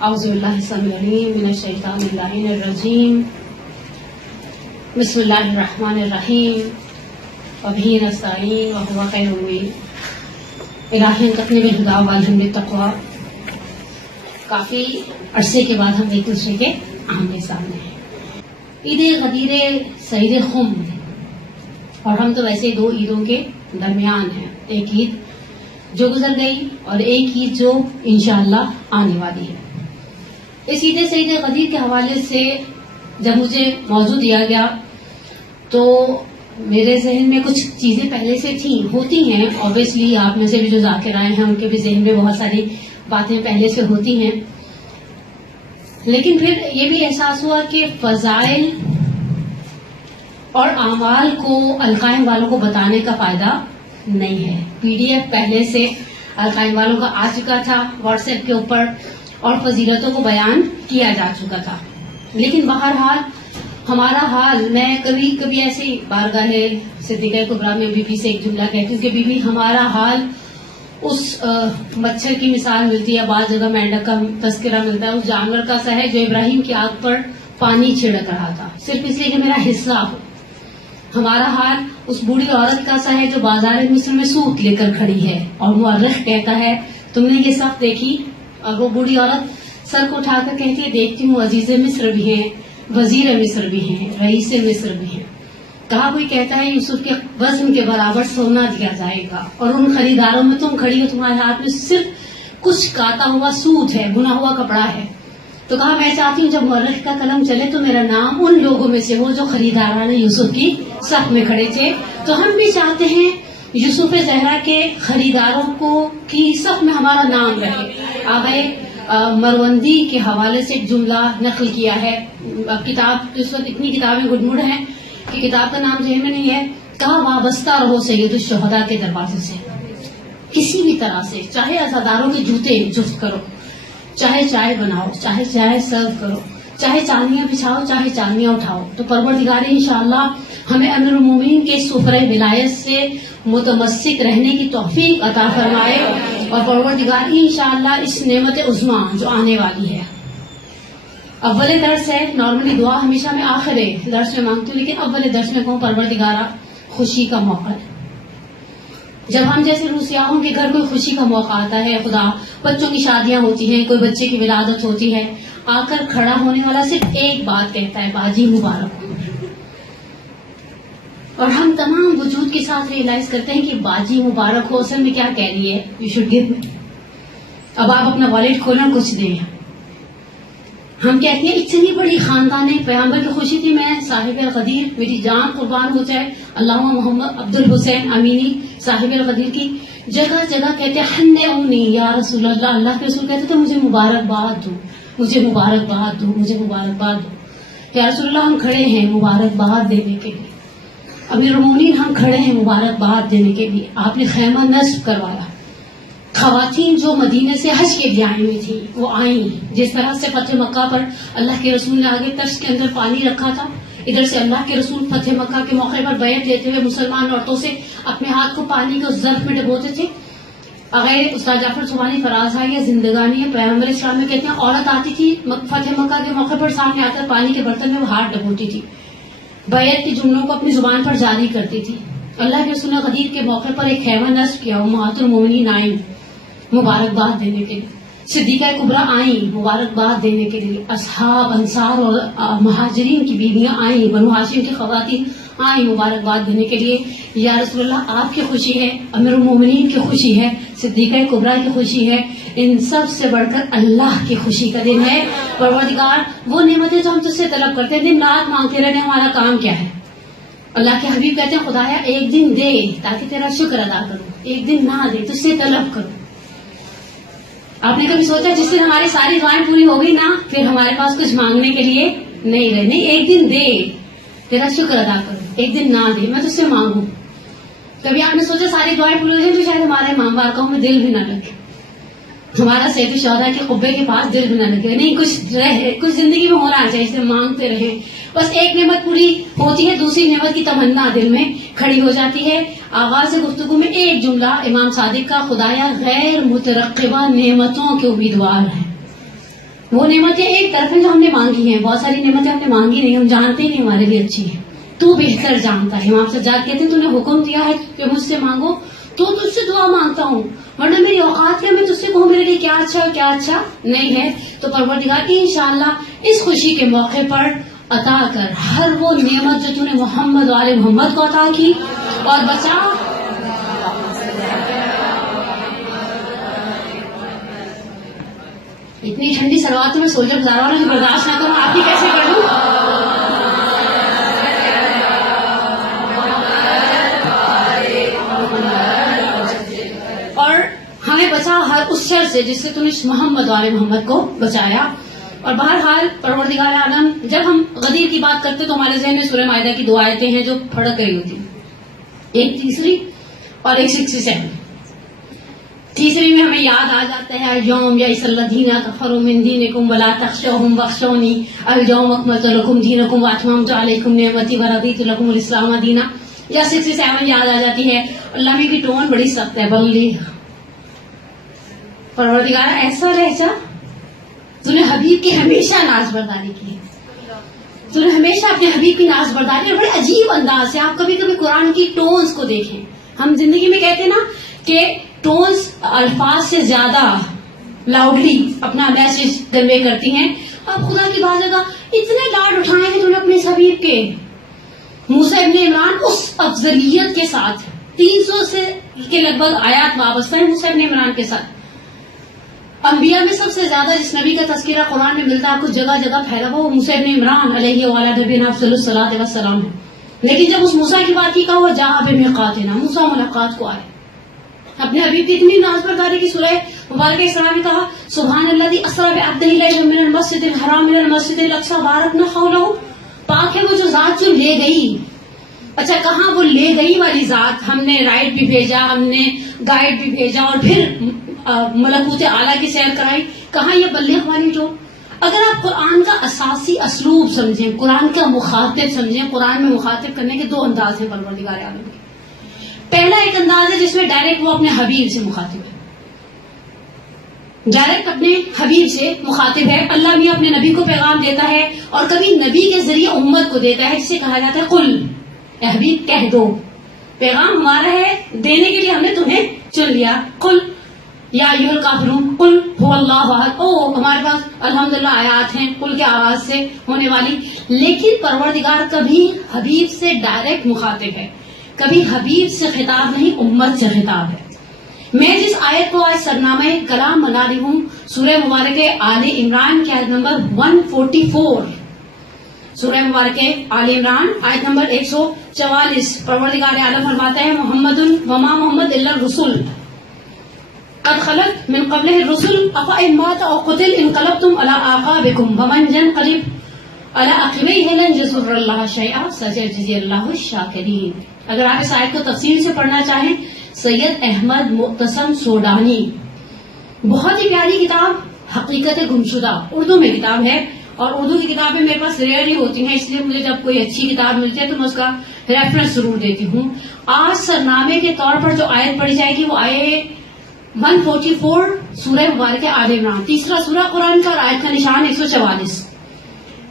اعوذ باللہ السمیع العلیم من الشیطان اللعین الرجیم بسم اللہ الرحمن الرحیم وبہ نستعین وہو خیر المعین. الہی انتقنی بالہدی والہدی بالتقوی. کافی عرصے کے بعد ہم ایک دوسرے کے آمنے سامنے ہیں. عید غدیر سعید خم اور ہم تو ویسے دو عیدوں کے درمیان ہیں. ایک عید جو گزر گئی اور ایک عید جو انشاءاللہ آنے والی ہے. اس عید سعید غدیر کے حوالے سے جب مجھے موضوع دیا گیا تو میرے ذہن میں کچھ چیزیں پہلے سے ہوتی ہیں. اوبیسلی آپ میں سے بھی جو ذاکر آئے ہیں ان کے بھی ذہن میں بہت ساری باتیں پہلے سے ہوتی ہیں, لیکن پھر یہ بھی احساس ہوا کہ فضائل اور اعمال کو القائم والوں کو بتانے کا فائدہ نہیں ہے. PDF پہلے سے القائم والوں کا آ چکا تھا واٹس ایپ کے اوپر اور فضیلتوں کو بیان کیا جا چکا تھا. لیکن بہرحال ہمارا حال, میں کبھی کبھی ایسی بارگاہ صدیقہ کبریٰ میں بی بی سے ایک جملہ کہتی ہوں کہ بی بی ہمارا حال اس مچھر کی مثال ملتی ہے, بعض جگہ مینڈک کا تذکرہ ملتا ہے, اس جانور کا سا ہے جو ابراہیم کی آگ پر پانی چھڑک رہا تھا صرف اس لیے کہ میرا حصہ ہو. ہمارا حال اس بوڑھی عورت کا سا ہے جو بازار مصر میں سوٹ لے کر کھڑی ہے اور مورخ کہتا ہے تم نے یہ سب دیکھی, اور وہ بوڑھی عورت سر کو اٹھا کر کہتی ہے دیکھتی ہوں عزیز مصر بھی ہیں, وزیر مصر بھی ہیں, رئیس مصر بھی ہیں. کہا کوئی کہتا ہے یوسف کے وزن کے برابر سونا دیا جائے گا اور ان خریداروں میں تم کھڑی ہو, تمہارے ہاتھ میں صرف کچھ کاتا ہوا سوٹ ہے, بنا ہوا کپڑا ہے. تو کہا میں چاہتی ہوں جب مورخ کا قلم چلے تو میرا نام ان لوگوں میں سے ہو جو خریداران یوسف کی صف میں کھڑے تھے. تو ہم بھی چاہتے ہیں یوسف زہرا کے خریداروں کو کی صف میں ہمارا نام رہے. آغائے مروندی کے حوالے سے ایک جملہ نقل کیا ہے. کتاب اس وقت اتنی کتابیں گڈمڈ ہیں کہ کتاب کا نام ذہن میں نہیں ہے. کہا وابستہ رہو سید الشہداء کے دروازے سے کسی بھی طرح سے, چاہے عزاداروں کے جوتے جفت کرو, چاہے چائے بناؤ, چاہے چائے سرو کرو, چاہے چاندیاں بچھاؤ, چاہے چاندیاں اٹھاؤ, تو پروردگار انشاءاللہ ہمیں امیر المومنین کے سفرہ ولایت سے متمسک رہنے کی توفیق عطا فرمائے, اور پروردگار انشاءاللہ اس نعمت عظمیٰ جو آنے والی ہے. اول درس ہے, نارملی دعا ہمیشہ میں آخر درس میں مانگتی ہوں, لیکن اول درس میں کہوں پروردگارہ خوشی کا موقع ہے. جب ہم جیسے روسیاہوں کے گھر کوئی خوشی کا موقع آتا ہے, خدا بچوں کی شادیاں ہوتی ہیں, کوئی بچے کی ولادت ہوتی ہے, آ کر کھڑا ہونے والا صرف ایک بات کہتا ہے باجی مبارک ہو. اور ہم تمام وجود کے ساتھ ریئلائز کرتے ہیں کہ باجی مبارک ہو اصل میں کیا کہہ رہی ہے, یو شوڈ گیو می. اب آپ اپنا والیٹ کھولیں کچھ دیں. ہم کہتے ہیں اتنی بڑی خاندان پیغمبر کی خوشی تھی. میں صاحب الغدیر, میری جان قربان ہو جائے, اللہم محمد عبد الحسین امینی صاحب الغدیر کی جگہ جگہ کہتے ہن اونی یا رسول اللہ. اللہ کے رسول کہتے تھے مجھے مبارکباد دو, مجھے مبارکباد دو, مجھے مبارکباد دو. یا رسول اللہ ہم کھڑے ہیں مبارکباد دینے کے لیے, امیر المومنین ہم کھڑے ہیں مبارکباد دینے کے لیے. آپ نے خیمہ نصب کروایا. خواتین جو مدینے سے حج کے لیے آئی ہوئی تھی وہ آئیں. جس طرح سے فتح مکہ پر اللہ کے رسول نے آگے ترس کے اندر پانی رکھا تھا, ادھر سے اللہ کے رسول فتح مکہ کے موقع پر بیعت لیتے ہوئے مسلمان عورتوں سے اپنے ہاتھ کو پانی کے اس ظرف میں ڈبوتے تھے. اگر استاد جعفر سبحانی فراز ہے یا زندگانی ہے, پیغمبر اسلام میں کہتے ہیں عورت آتی تھی فتح مکہ کے موقع پر سامنے آ کر پانی کے برتن میں وہ ہاتھ ڈبوتی تھی, بیعت کے جملوں کو اپنی زبان پر جاری کرتی تھی. اللہ کے رسول نے غدیر کے موقع پر ایک خیمہ نصب کیا, امہات المومنین آئیں مبارکباد دینے کے لیے. صدیقہ کبریٰ آئیں مبارکباد دینے کے لیے. اصحاب انصار اور مہاجرین کی بیویاں آئیں, بنو ہاشم کی خواتین آئیں مبارکباد دینے کے لیے. یا رسول اللہ آپ کی خوشی ہے, امیر المومنین کی خوشی ہے, صدیقہ کبریٰ کی خوشی ہے, ان سب سے بڑھ کر اللہ کی خوشی کا دن ہے. پروردگار وہ نعمتیں جو ہم تجھ سے طلب کرتے ہیں, دن رات مانگتے رہنے ہمارا کام کیا ہے. اللہ کے حبیب کہتے ہیں خدایا ایک دن دے تاکہ تیرا شکر ادا کروں, ایک دن نہ دے تجھ سے طلب کروں. آپ نے کبھی سوچا جس دن ہماری ساری دعائیں پوری ہو گئی نا پھر ہمارے پاس کچھ مانگنے کے لیے نہیں رہے. نہیں, ایک دن دے تیرا شکر ادا کروں, ایک دن نہ دے میں تجھ سے مانگوں. کبھی آپ نے سوچا ساری دعائیں پوری ہو جائیں تو شاید ہمارے امام بارکاؤں میں دل بھی نہ لگے, ہمارا سید الشہداء کے قبے کے پاس دل بھی نہ لگے. نہیں, کچھ زندگی میں ہونا چاہیے, اس سے مانگتے رہیں. بس ایک نعمت پوری ہوتی ہے, دوسری نعمت کی تمنا دل میں کھڑی ہو جاتی ہے. آغاز گفتگو میں ایک جملہ امام صادق کا, خدایا غیر مترقبہ نعمتوں کے امیدوار ہیں. وہ نعمتیں ایک طرف ہیں جو ہم نے مانگی ہیں، بہت ساری نعمتیں ہم نے مانگی نہیں، ہم جانتے ہی نہیں ہمارے لیے اچھی ہیں. تو بہتر جانتا ہے. امام سجاد کہتے ہیں تو نے حکم دیا ہے کہ مجھ سے مانگو تو تجھ سے دعا مانگتا ہوں، ورنہ میری اوقات کیا میں تجھ سے کہوں میرے لیے کیا اچھا کیا اچھا نہیں ہے. تو پروردگار انشاءاللہ اس خوشی کے موقع پر عطا کر ہر وہ نعمت جو تو نے محمد و آل محمد کو عطا کی، اور بچا اتنی ٹھنڈی سلوات میں سولجر گزارا والا برداشت نہ کروں، آپ ہی کیسے کر لوں. اور ہمیں بچا ہر اس شر سے جس سے تم نے محمد و آل محمد کو بچایا. اور بہرحال پروردگار عالم، جب ہم غدیر کی بات کرتے تو ہمارے ذہن میں سورہ مائدہ کی دو آیتیں ہیں جو پھڑک گئی ہوتی ہیں، ایک تیسری اور ایک 67. تیسری میں ہمیں یاد آ جاتا ہے اليوم یئس الذین کفروا من دینکم ولا تخشوهم واخشونی اليوم اکملت لکم دینکم واتممت علیکم نعمتی ورضیت لکم الاسلام دینا. یا 67 یاد آ جاتی ہے. اللہ میں کی ٹون بڑی سخت ہے، بلی پروردگار ایسا لہجہ تو نے حبیب کی ہمیشہ ناز برداری کی، تو نے ہمیشہ اپنے حبیب کی ناز برداری، اور بڑے عجیب انداز سے آپ کبھی کبھی قرآن کی ٹونز کو دیکھیں. ہم زندگی میں کہتے ہیں نا کہ ٹونز الفاظ سے زیادہ لاؤڈلی اپنا میسج کنوے کرتی ہیں. آپ خدا کی بات جگہ اتنے لاڈ اٹھائیں کہ تو نے اپنے اس حبیب کے. موسیٰ ابن عمران اس افضلیت کے ساتھ 300 سے کے لگ بھگ آیات وابستہ ہیں موسیٰ ابن عمران کے ساتھ. انبیاء میں سب سے زیادہ جس نبی کا تذکرہ قرآن میں ملتا ہے کچھ جگہ جگہ پھیلا ہوا، وہ موسیٰ ابن عمران علیہ وعلیٰ نبینا افضل الصلاۃ والسلام ہے. لیکن جب اس موسیٰ کی بات کی کہا وہ جاء بمیقاتنا، موسیٰ ملاقات کو آئے. اپنے حبیب کی اتنی ناز برداری کی. سورہ مبارکہ اسراء میں کہا سبحان الذی اسری بعبدہ لیلا من المسجد الحرام الى المسجد الاقصی بارکنا حولہ. پاک ہے وہ جو ذات جو لے گئی. اچھا کہاں وہ لے گئی والی ذات؟ ہم نے رائڈ بھی بھیجا، ہم نے گائیڈ بھی بھیجا، اور پھر ملکوت اعلیٰ کی سیر کرائی. کہاں یہ بلیغ والی جو؟ اگر آپ قرآن کا اساسی اسلوب سمجھیں، قرآن کا مخاطب سمجھیں، قرآن میں مخاطب کرنے کے دو انداز ہیں پروردگار عالم کے. پہلا ایک انداز ہے جس میں ڈائریکٹ وہ اپنے حبیب سے مخاطب ہے، ڈائریکٹ اپنے حبیب سے مخاطب ہے. اللہ بھی اپنے نبی کو پیغام دیتا ہے اور کبھی نبی کے ذریعے امت کو دیتا ہے، جسے کہا جاتا ہے قل، اے حبیب کہہ دو. پیغام ہمارا ہے، دینے کے لیے ہم نے تمہیں چن لیا. قل یا ایھا الکافرون قل ھو اللہ احد. او ہمارے پاس الحمدللہ آیات ہیں قل کے آواز سے ہونے والی. لیکن پروردگار کبھی حبیب سے ڈائریکٹ مخاطب ہے، کبھی حبیب سے خطاب نہیں، امت سے خطاب ہے. میں جس آیت کو آج سرنامہ کلام بنا رہی ہوں سورہ مبارکہ آل عمران کی آیت نمبر 144. سورہ مبارکہ آل عمران آیت نمبر 144. پروردگار عالم فرماتا ہے محمد وما محمد الا الرسول قد خلت من قبلہ الرسل افإن مات او قتل انقلبتم على اعقابکم ومن ينقلب على عقبیہ لن یضر اللہ شیئا سیجزی اللہ الشاکرین. اگر آپ اس آیت کو تفصیل سے پڑھنا چاہیں، سید احمد معتصم سوڈانی، بہت ہی پیاری کتاب حقیقت گمشدہ، اردو میں کتاب ہے، اور اردو کی کتابیں میرے پاس ریئر ہی ہوتی ہیں، اس لیے مجھے جب کوئی اچھی کتاب ملتی ہے تو میں اس کا ریفرنس ضرور دیتی ہوں. آج سرنامے کے طور پر جو آیت پڑھی جائے گی وہ آئے 144 سورہ مبارکہ آل عمران، تیسرا سورہ قرآن کا، اور آیت کا نشان 144.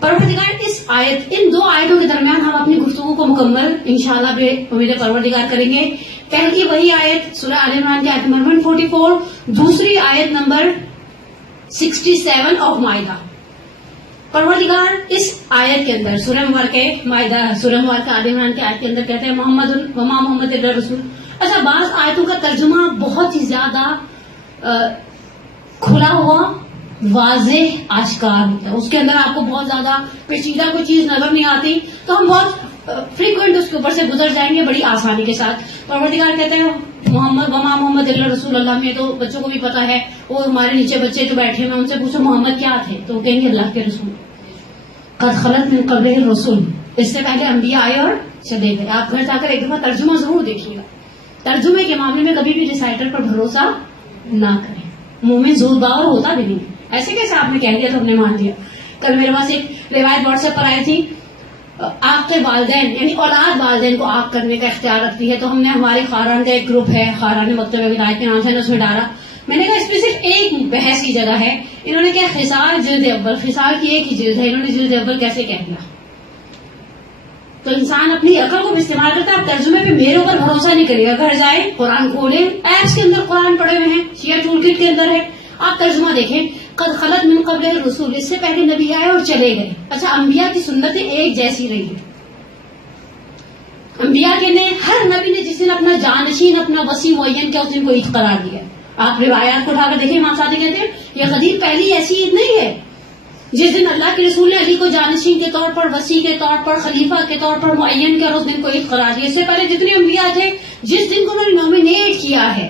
پروردگار اس آیت، ان دو آیتوں کے درمیان ہم اپنی گفتگو کو مکمل انشاءاللہ بے امید پروردگار کریں گے. پہلی وہی آیت سورہ آل عمران کی آیت نمبر 144، دوسری آیت نمبر 67 آف مائدہ. پروردگار اس آیت کے اندر سورہ مبارکہ مائدہ، سورہ مبارکہ آل عمران کی آیت کے اندر کہتے ہیں محمد وما محمد الا رسول. اچھا بعض آیتوں کا ترجمہ بہت ہی زیادہ کھلا ہوا، واضح، آشکار ہوتا ہے، اس کے اندر آپ کو بہت زیادہ پیچیدہ کوئی چیز نظر نہیں آتی، تو ہم بہت فریکوینٹ اس کے اوپر سے گزر جائیں گے بڑی آسانی کے ساتھ. پروردگار کہتے ہیں محمد وما محمد الا رسول اللہ. میں تو بچوں کو بھی پتا ہے، وہ ہمارے نیچے بچے جو بیٹھے ہیں ان سے پوچھو محمد کیا تھے تو وہ کہیں گے اللہ کے رسول. قد خلت من قبلہ الرسل، اس سے پہلے انبیاء آئے اور چلے گئے. آپ گھر جا کر ایک دفعہ ترجمہ ضرور دیکھیے گا. ترجمے کے معاملے میں کبھی بھی ریسائٹر پر بھروسہ نہ کریں، مومن زور باور ہوتا بھی نہیں. ایسے کیسے آپ نے کہہ دیا تو ہم نے مان لیا. کل میرے پاس ایک روایت واٹس ایپ پر آئی تھی، آگ کے والدین یعنی اولاد والدین کو آگ کرنے کا اختیار رکھتی ہے. تو ہم نے ہمارے خاران کا ایک گروپ ہے، خاران مکتب ولایت کے نام سے اس میں ڈالا. میں نے کہا اس میں صرف ایک بحث کی جگہ ہے، انہوں نے کیا خصال جلد اول، خصال کی ایک ہی جلد ہے، انہوں نے جلد اول کیسے کہہ دیا؟ تو انسان اپنی عقل کو بھی استعمال کرتا ہے. آپ ترجمے پہ میرے اوپر بھروسہ نہیں کرے گا، گھر جائے قرآن کھولے، ایپس کے اندر قرآن پڑے ہوئے ہیں، شیعہ ٹول کٹ کے اندر ہے، آپ ترجمہ دیکھیں. قد خلت من قبل الرسول، اس سے پہلے نبی آئے اور چلے گئے. اچھا، انبیاء کی سنتیں ایک جیسی رہی ہیں. انبیاء کے نے ہر نبی نے جس دن اپنا جانشین، اپنا وسیع معین کیا، اس دن کو عید قرار دیا. آپ روایات کو اٹھا کر دیکھیں، امام صادق کہتے ہیں یہ غدیر پہلی ایسی عید نہیں ہے جس دن اللہ کے رسول نے علی کو جانشین کے طور پر، وسیع کے طور پر، خلیفہ کے طور پر معین کیا اور اس دن کو عید قرار دیا. اس سے پہلے جتنے انبیاء تھے جس دن کو انہوں نے نامینیٹ کیا ہے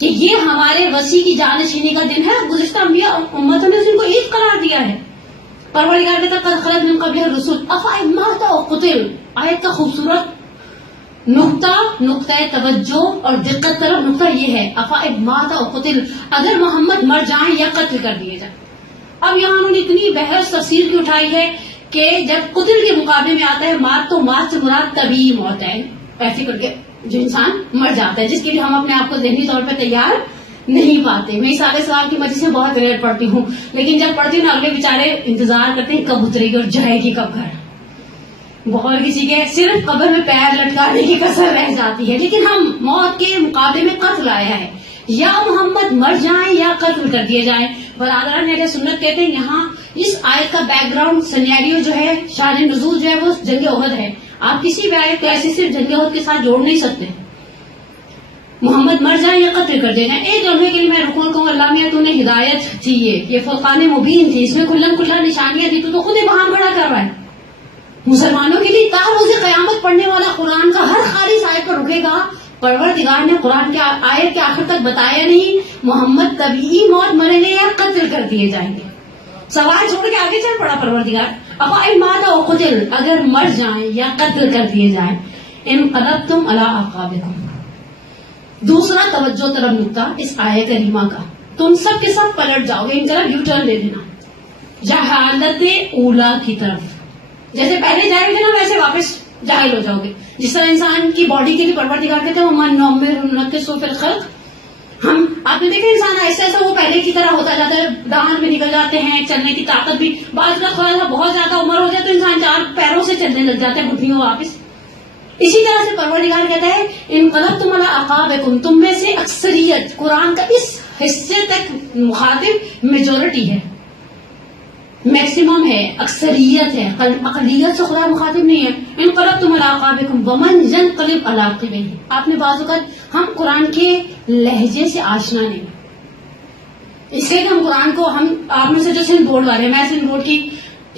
کہ یہ ہمارے وسیع کی جانشینی کا دن ہے، گزشتہ انبیاء امتوں نے اس دن کو عید قرار دیا ہے. پروردگار کہتا ہے قد خلت من قبل الرسول افإن مات أو قتل. آیت کا خوبصورت نقطہ توجہ اور دقت طرف نقطہ یہ ہے، افإن مات أو قتل، اگر محمد مر جائیں یا قتل کر دیے جائیں. اب یہاں انہوں نے اتنی بحث تفسیر کی اٹھائی ہے کہ جب قتل کے مقابلے میں آتا ہے مات، تو مات سے مراد طبیعی موت ہے، ایسے کر کے جو انسان مر جاتا ہے، جس کے لیے ہم اپنے آپ کو ذہنی طور پہ تیار نہیں پاتے. میں سارے سوال کی مجلس سے بہت ریئر پڑھتی ہوں، لیکن جب پڑھتی ہوں نا اگلے بیچارے انتظار کرتے ہیں کب اترے گی اور جائے گی کب گھر. بہت کسی کے صرف قبر میں پیر لٹکانے کی کسر رہ جاتی ہے، لیکن ہم موت کے مقابلے میں قتل آیا ہے، یا محمد مر جائیں یا قتل کر دیے جائیں. برادران اہل سنت کہتے ہیں یہاں اس آیت کا بیک گراؤنڈ سینیریو جو ہے، شان نزول جو ہے وہ جنگ احد ہے. آپ کسی بھی آیت کو ایسے صرف جنگ احد کے ساتھ جوڑ نہیں سکتے. محمد مر جائیں یا قتل کر دے جائیں. ایک لمحے کے لیے میں رکوع کہوں اللہ میاں تو نے ہدایت تھی، یہ فرقان مبین تھی، اس میں کھلم کھلا نشانیاں تھی، تو خود وہاں بڑا کر رہا ہے. مسلمانوں کے لیے تا روز قیامت پڑھنے والا قرآن کا ہر خالص آیت پر رکے گا. پروردگار نے قرآن کے آیت کے آخر تک بتایا نہیں محمد طبیعی موت مریں گے یا قتل کر دیے جائیں گے. سوال چھوڑ کے آگے چل پڑا پروردگار، افإن مات أو قتل، اگر مر جائیں یا قتل کر دیے جائیں. انقلبتم علی اعقابکم. دوسرا توجہ طرف نقطہ اس آیت کریمہ کا، تم سب کے سب پلٹ جاؤ گے، ان طرف یو ٹرن لے لینا، جہالت اولا کی طرف. جیسے پہلے جائے گے نا ویسے واپس جاہل ہو جاؤ گے. جس طرح انسان کی باڈی کے لیے پروردگار کہتے ہیں وَمَن نُعَمِّرْهُ نُنَكِّسْهُ فِي الْخَلْقِ. ہم آپ نے دیکھا انسان ایسا ایسا وہ پہلے کی طرح ہوتا جاتا ہے، دانت بھی نکل جاتے ہیں، چلنے کی طاقت بھی، بعض کا تھوڑا سا بہت زیادہ عمر ہو جائے تو انسان 4 پیروں سے چلنے لگ جاتا ہے، گھٹنیوں واپس. اسی طرح سے پروردگار کہتا ہے انقلبتم علی اعقابکم، تم میں سے اکثریت قرآن کا اس حصے تک مخاطب میجورٹی ہے، میکسیمم ہے، اکثریت ہے، اقلیت سے خدا مخاطب نہیں ہے. انقلبتم علی اعقابکم ومن ینقلب علی عقبیہ. آپ نے بعض اوقات ہم قرآن کے لہجے سے آشنا نہیں، اس لیے کہ ہم قرآن کو آپ میں سے جو سندھ بورڈ والے، میں سندھ بورڈ کی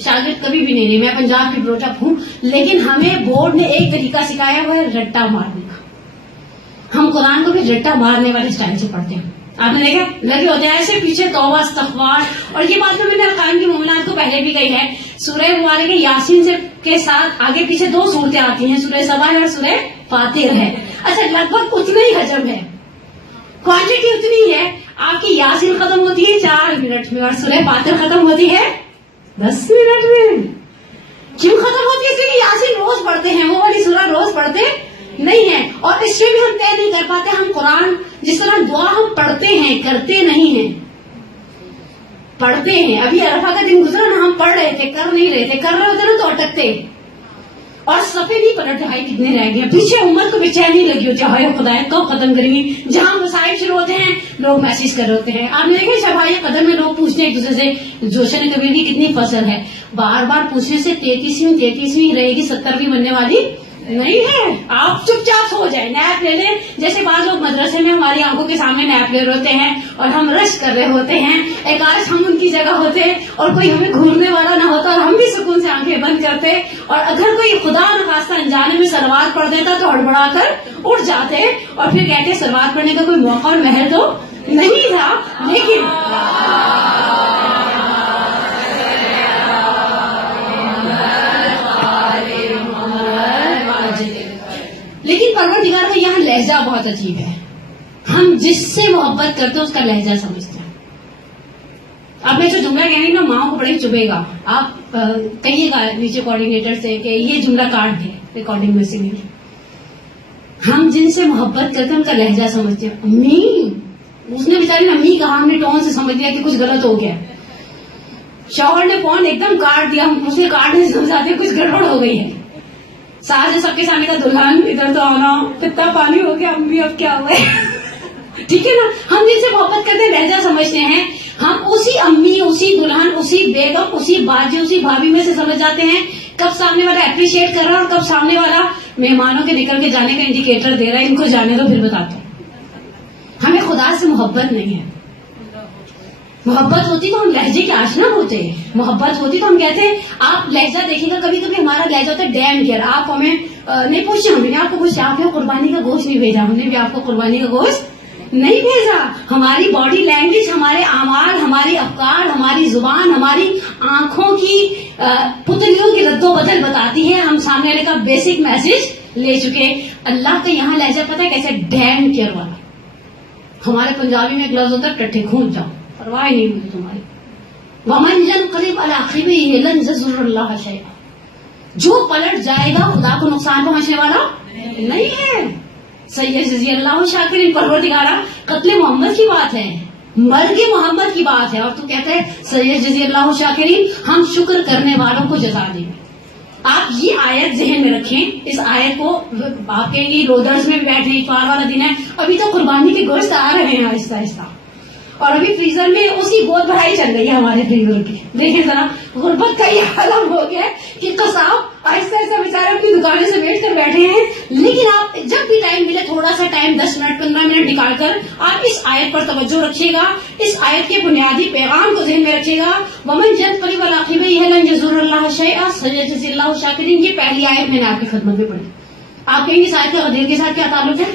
شاگرد کبھی بھی نہیں رہی، میں پنجاب کی بروٹپ ہوں، لیکن ہمیں بورڈ نے ایک طریقہ سکھایا ہوا ہے رٹا مارنے کا. ہم قرآن کو بھی رٹا مارنے والے اسٹائل سے پڑھتے ہیں. آپ نے دیکھا لگے ہوتے ہیں ایسے پیچھے توبہ استغفار. اور یہ بات میں نے ارکان کی مومنات کو پہلے بھی کہی ہے، سورہ مبارک یاسین سے کے ساتھ آگے پیچھے 2 صورتیں آتی ہیں، سورہ سبا اور سورہ فاتر ہے. اچھا لگ بھگ اتنا ہی حجم ہے، کوانٹٹی اتنی ہے. آپ کی یاسین ختم ہوتی ہے 4 منٹ میں اور سورہ فاتر ختم ہوتی ہے 10 منٹ میں. کیوں ختم ہوتی ہے؟ اس لیے کہ یاسین روز پڑھتے ہیں، وہ والی سورہ روز پڑھتے نہیں ہے. اور اس سے بھی ہم طے نہیں کر پاتے ہم قرآن جس طرح دعا ہم پڑھتے ہیں کرتے نہیں ہیں. پڑھتے ہیں، ابھی عرفہ کا دن گزرا نا، ہم پڑھ رہے تھے کر نہیں رہے تھے، کر رہے ہوتے نا تو اٹکتے اور صفحے نہیں پلٹتے، بھائی کتنے رہ گئے. پیچھے امت کو بےچینی لگی ہوتی ہے، ہائے خدا کب ختم کریں گی. جہاں مسائل شروع ہوتے ہیں لوگ میسج کر رہے ہوتے ہیں. آپ نے دیکھا شبھائی قدر میں لوگ پوچھتے ہیں ایک دوسرے سے جوشن کبیر کی کتنی فصل ہے، بار بار پوچھنے سے 33ویں رہے گی، 70ویں بننے والی نہیں ہے. آپ چپ چاپ ہو جائیں، نیپ لے لیں. جیسے بعض لوگ مدرسے میں ہماری آنکھوں کے سامنے نیپ لے رہے ہوتے ہیں اور ہم رش کر رہے ہوتے ہیں، ایک آج ہم ان کی جگہ ہوتے اور کوئی ہمیں گھورنے والا نہ ہوتا اور ہم بھی سکون سے آنکھیں بند کرتے. اور اگر کوئی خدا نخواستہ انجانے میں سلوات پڑھ دیتا تو ہڑبڑا کر اٹھ جاتے اور پھر کہتے سلوات پڑھنے کا کوئی موقع اور محل تو نہیں تھا. لیکن پروردگار کا یہاں لہجہ بہت عجیب ہے. ہم جس سے محبت کرتے ہیں اس کا لہجہ سمجھتے ہیں. اب میں جو جملہ کہنے نا ماں کو بڑے چبھے گا، آپ کہیے گا نیچے کوآرڈینیٹر سے کہ یہ جملہ کاٹ دیں ریکارڈنگ میں سے. نہیں، ہم جن سے محبت کرتے ہیں ان کا لہجہ سمجھتے ہیں. امی اس نے بیچاری امی کہا، ہم نے ٹون سے سمجھ لیا کہ کچھ غلط ہو گیا. شوہر نے فون ایک دم کاٹ دیا، ہم اسے کاٹنے سے سمجھاتے ہیں کچھ گڑبڑ ہو گئی ہے. ساس نے سب کے سامنے کا دلہن ادھر تو آنا، کتنا پانی ہو گیا امی اب کیا ہوا ہے. ٹھیک ہے نا، ہم جن سے محبت کرتے ہیں لہجہ سمجھتے ہیں، ہم اسی امی، اسی دلہن، اسی بیگم، اسی باجی، اسی بھابھی میں سے سمجھ جاتے ہیں کب سامنے والا اپریشیٹ کر رہا ہے اور کب سامنے والا مہمانوں کے نکل کے جانے کا انڈیکیٹر دے رہا ہے، ان کو جانے دو پھر بتاتا ہوں. ہمیں خدا سے محبت نہیں ہے. محبت ہوتی تو ہم لہجے کے آشنا ہوتے ہیں. محبت ہوتی تو ہم کہتے ہیں، آپ لہجہ دیکھیں گا، کبھی کبھی ہمارا لہجہ ہوتا ہے ڈیم کیئر. آپ ہمیں نہیں پوچھتے، ہم نے آپ کو کچھ، آپ نے قربانی کا گوشت نہیں بھیجا، ہم نے بھی آپ کو قربانی کا گوشت نہیں بھیجا. ہماری باڈی لینگویج، ہمارے اعمال، ہماری افکار، ہماری زبان، ہماری آنکھوں کی پتلیوں کی رد و بدل بتاتی ہے ہم سامنے والے کا بیسک میسج لے چکے. اللہ کا یہاں لہجہ پتہ ہے کیسے؟ ڈیم کیئر والا. ہمارے پنجابی میں ایک لفظ ہوتا ہے ٹٹھے کھونچ جاؤ، پرواہ نہیں ہوگی تمہاری. وَمَنْ يَنْقَلِبْ عَلَىٰ عَقِبَيْهِ لَنْ يَضُرَّ اللَّهَ شَيْئًا. جو پلٹ جائے گا خدا کو نقصان پہنچنے والا نہیں ہے. سیجزی اللہ شاکرین. پروردگارہ قتل محمد کی بات ہے، مرگ محمد کی بات ہے، اور تو کہتے ہیں سیجزی اللہ شاکرین، ہم شکر کرنے والوں کو جزا دیں گے. آپ یہ آیت ذہن میں رکھیں. اس آیت کو آپ کہیں گے روزرز میں بھی بیٹھے، اتوار والا دن ہے، ابھی تو قربانی کے گوشت آ رہے ہیں آہستہ آہستہ، اور ابھی فریزر میں اس کی گود بڑھائی چل رہی ہے ہمارے فریزر کی. دیکھیں ذرا غربت کا یہ عالم ہو گیا کہ قصاب آہستہ آہستہ بیچارے اپنی دکانیں سے بیٹھ کر بیٹھے ہیں. لیکن آپ جب بھی ٹائم ملے، تھوڑا سا ٹائم 10 منٹ 15 منٹ نکال کر آپ اس آیت پر توجہ رکھیے گا. اس آیت کے بنیادی پیغام کو ذہن میں رکھیے گا. وَمَنْ يَنْقَلِبْ عَلَىٰ عَقِبَيْهِ لَنْ يَضُرَّ اللَّهَ شَيْئًا سَيَجْزِي اللَّهُ الشَّاكِرِينَ. یہ پہلی آیت میں نے آپ کی خدمت میں پڑھی. آپ کہیں گے اس آیت کا غدیر کے ساتھ کیا تعلق ہے؟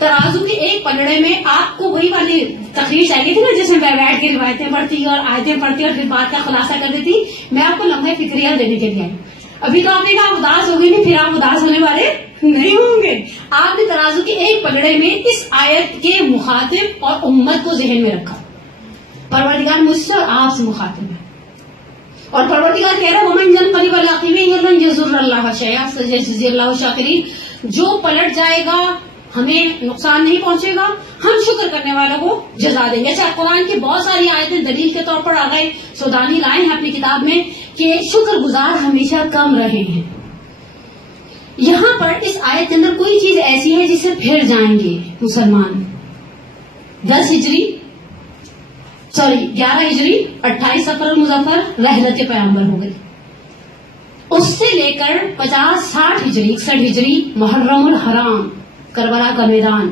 ترازو کے ایک پلڑے میں آپ کو وہی والی تقریر چاہیے تھی نا، جس میں بیٹھ کے روایتیں پڑھتی اور آیتیں پڑھتی اور پھر بات کا خلاصہ کر دیتی. میں آپ کو لمحے فکریہ دینے کے لیے آئی. ابھی تو آپ نے کہا اداس ہو گئی نہیں، پھر آپ اداس ہونے والے نہیں ہوں گے. آپ نے ترازو کے ایک پلڑے میں اس آیت کے مخاطب اور امت کو ذہن میں رکھا. پروردگار مجھ سے اور آپ سے مخاطب ہے، اور پروردگار کہہ رہا ہے وَمَنْ يَنْقَلِبْ عَلَىٰ عَقِبَيْهِ لَنْ يَضُرَّ اللَّهَ شَيْئًا سَيَجْزِي اللَّهُ الشَّاكِرِينَ. جو پلٹ جائے گا ہمیں نقصان نہیں پہنچے گا، ہم شکر کرنے والوں کو جزا دیں گے. اچھا، قرآن کی بہت ساری آیتیں دلیل کے طور پر آ گئے، سودانی لائے ہیں اپنی کتاب میں کہ شکر گزار ہمیشہ کم رہے ہیں. یہاں پر اس آیت کے اندر کوئی چیز ایسی ہے جس سے پھر جائیں گے مسلمان. 11 ہجری 28 سفر المظفر رحلت پیغمبر ہو گئی. اس سے لے کر 50-60 ہجری 61 ہجری محرم الحرام کربلا کا میدان،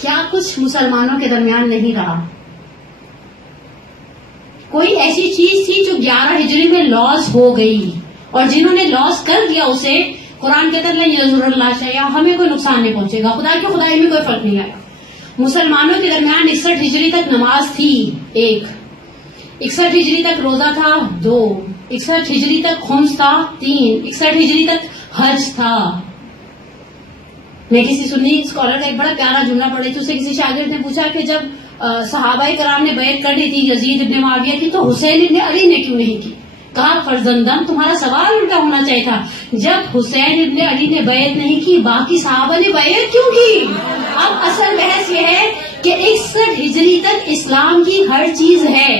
کیا کچھ مسلمانوں کے درمیان نہیں رہا؟ کوئی ایسی چیز تھی جو 11 ہجری میں لاس ہو گئی، اور جنہوں نے لاس کر دیا اسے قرآن کہتا ہے یضر اللہ شیئا، ہمیں کوئی نقصان نہیں پہنچے گا، خدا کی خدائی میں کوئی فرق نہیں آیا. مسلمانوں کے درمیان 61 ہجری تک نماز تھی 1، 61 ہجری تک روزہ تھا 2، 61 ہجری تک خمس تھا 3، 61 ہجری تک حج تھا. میں کسی سنی اسکالر کا ایک بڑا پیارا جملہ پڑھی تھی، اسے کسی شاگرد نے پوچھا کہ جب صحابہ کرام نے بیعت کر لی تھی یزید ابن معاویہ کی، تو حسین ابن علی نے کیوں نہیں کی؟ کہا فرزندم تمہارا سوال الٹا ہونا چاہیے تھا، جب حسین ابن علی نے بیعت نہیں کی باقی صحابہ نے بیعت کیوں کی؟ اب اصل بحث یہ ہے کہ 61 ہجری تک اسلام کی ہر چیز ہے،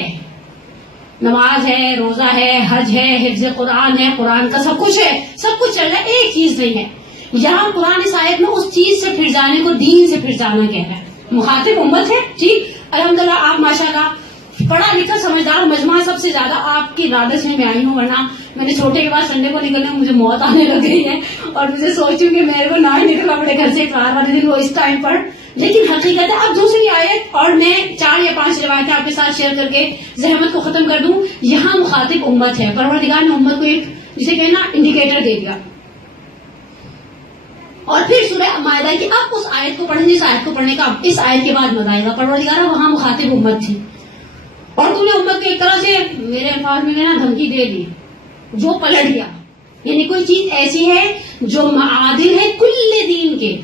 نماز ہے، روزہ ہے، حج ہے، حفظ قرآن ہے، قرآن کا سب کچھ ہے، سب کچھ چل رہا ہے، ایک چیز نہیں ہے. یہاں قرآن اس آیت میں اس چیز سے پھر جانے کو دین سے پھر جانا کہہ رہا ہے. مخاطب امت ہے، ٹھیک، الحمدللہ آپ ماشاءاللہ پڑھا لکھا سمجھدار مجموعہ سب سے زیادہ آپ کی رادس میں آئی ہوں، ورنہ میں نے چھوٹے کے بعد سنڈے کو نکلنے میں مجھے موت آنے لگ گئی ہے، اور مجھے سوچوں کہ میرے کو نہ ہی نکلنا پڑے گھر سے اتوار والے دن وہ اس ٹائم پر. لیکن حقیقت ہے اب دوسری آیت، اور میں 4 یا 5 روایتیں آپ کے ساتھ شیئر کر کے زحمت کو ختم کر دوں. یہاں مخاطب امت ہے، پروردگار نے امت کو ایک جسے کہنا انڈیکیٹر دے دیا. اور پھر سورہ مائدہ کی اب اس آیت کو پڑھنے، اس آیت کو پڑھنے کا اب اس آیت کے بعد مزہ آئے گا. پروردگار وہاں مخاطب امت تھی، اور تم نے امت کو ایک طرح سے میرے الفاظ میں نا دھمکی دے دی، جو پلٹ گیا. یعنی کوئی چیز ایسی ہے جو معادل ہے کل دین کے،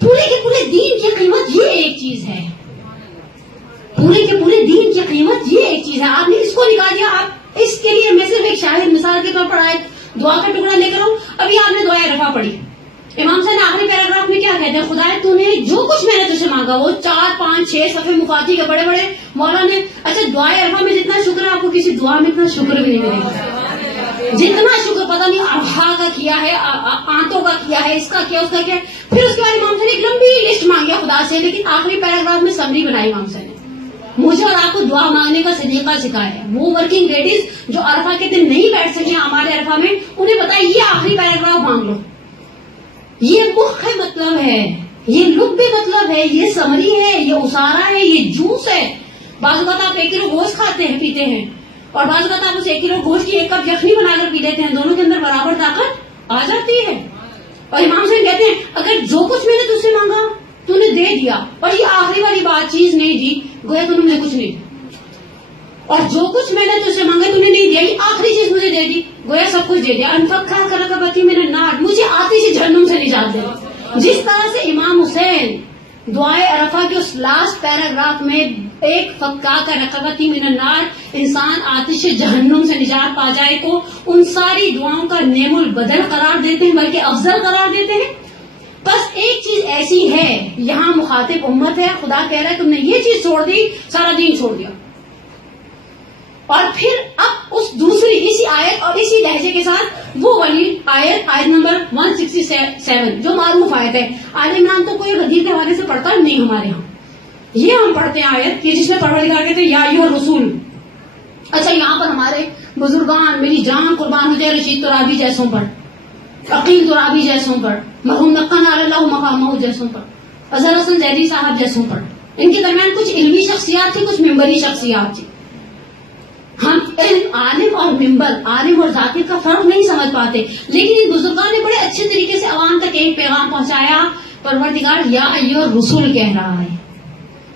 پورے کے پورے دین کی قیمت یہ ایک چیز ہے، پورے کے پورے دین کی قیمت یہ ایک چیز ہے. آپ نے اس کو نکال دیا. آپ اس کے لیے میں صرف ایک شاہد مثال کے طور پر آئے دعا کا ٹکڑا لے کر ہوں. ابھی آپ نے دعائے رفع پڑھی، امام صاحب نے آخری پیراگراف میں کیا کہتے ہیں؟ خدا تو نے جو کچھ میں نے تجھ سے مانگا وہ 4 5 6 صفحے مفاتی کے بڑے بڑے مولا نے. اچھا دعائے عرفہ میں جتنا شکر ہے آپ کو کسی دعا میں اتنا شکر بھی نہیں ملے گا. جتنا شکر پتہ نہیں ارحا کا کیا ہے, آنتوں کا کیا ہے, اس کا کیا, اس کا کیا. پھر اس کے بعد امام صاحب نے ایک لمبی لسٹ مانگی خدا سے, لیکن آخری پیراگراف میں سمری بنائی امام صاحب نے. مجھے اور آپ کو دعا مانگنے کا سلیقہ سکھایا ہے. وہ ورکنگ لیڈیز جو عرفہ کے دن نہیں بیٹھ سکیں ہمارے عرفہ میں, انہیں بتایا یہ آخری پیراگراف مانگ لو. یہ مخ مطلب ہے, یہ لب مطلب ہے, یہ سمری ہے, یہ اسارا ہے, یہ جوس ہے. بعض اوقات آپ 1 کلو گوشت کھاتے ہیں پیتے ہیں, اور بعض اوقات آپ اس 1 کلو گوشت کی 1 کپ یخنی بنا کر پی لیتے ہیں. دونوں کے اندر برابر طاقت آ جاتی ہے. اور امام صاحب کہتے ہیں اگر جو کچھ میں نے تجھ سے مانگا تو نے دے دیا, اور یہ آخری والی بات چیز نہیں دی, گویا تو نے کچھ نہیں دیا. اور جو کچھ میں نے تجھ سے مانگا تو نے نہیں دیا, یہ آخری چیز مجھے دے دی, گویا سب کچھ دے دیا. انفقا کرکبتی میں نے نار, مجھے آتش جہنم سے نجات دے. جس طرح سے امام حسین دعائے عرفہ کے اس لاسٹ پیراگراف میں ایک فقا کا رقبتی من النار, انسان آتش جہنم سے نجات پا جائے کو ان ساری دعاؤں کا نعم البدل قرار دیتے ہیں, بلکہ افضل قرار دیتے ہیں. بس ایک چیز ایسی ہے, یہاں مخاطب امت ہے, خدا کہہ رہا ہے تم نے یہ چیز چھوڑ دی, سارا دین چھوڑ دیا. اور پھر اب اس دوسری اسی آیت اور اسی لہجے کے ساتھ وہ والی آیت نمبر 167 جو معروف آیت ہے. آل عمران تو کوئی حدیث کے حوالے سے پڑھتا نہیں ہمارے ہاں, یہ ہم پڑھتے ہیں آیت کہ جس میں پروردگار کہتے ہیں یا ایھا الرسول. اچھا یہاں پر ہمارے بزرگان, میری جان قربان ہو جائے, رشید ترابی جیسوں پر, عقیل ترابی جیسوں پر, مرحوم نقان اللہ مقامہ جیسوں پر, اظہر حسن زیدی صاحب جیسوں پر, ان کے درمیان کچھ علمی شخصیات تھی, کچھ ممبری شخصیات تھی. ہم عالم اور ممبر, عالم اور ذاکر کا فرق نہیں سمجھ پاتے, لیکن ان بزرگان نے بڑے اچھے طریقے سے عوام تک ایک پیغام پہنچایا. پروردگار یا ایھا الرسول کہہ رہا ہے.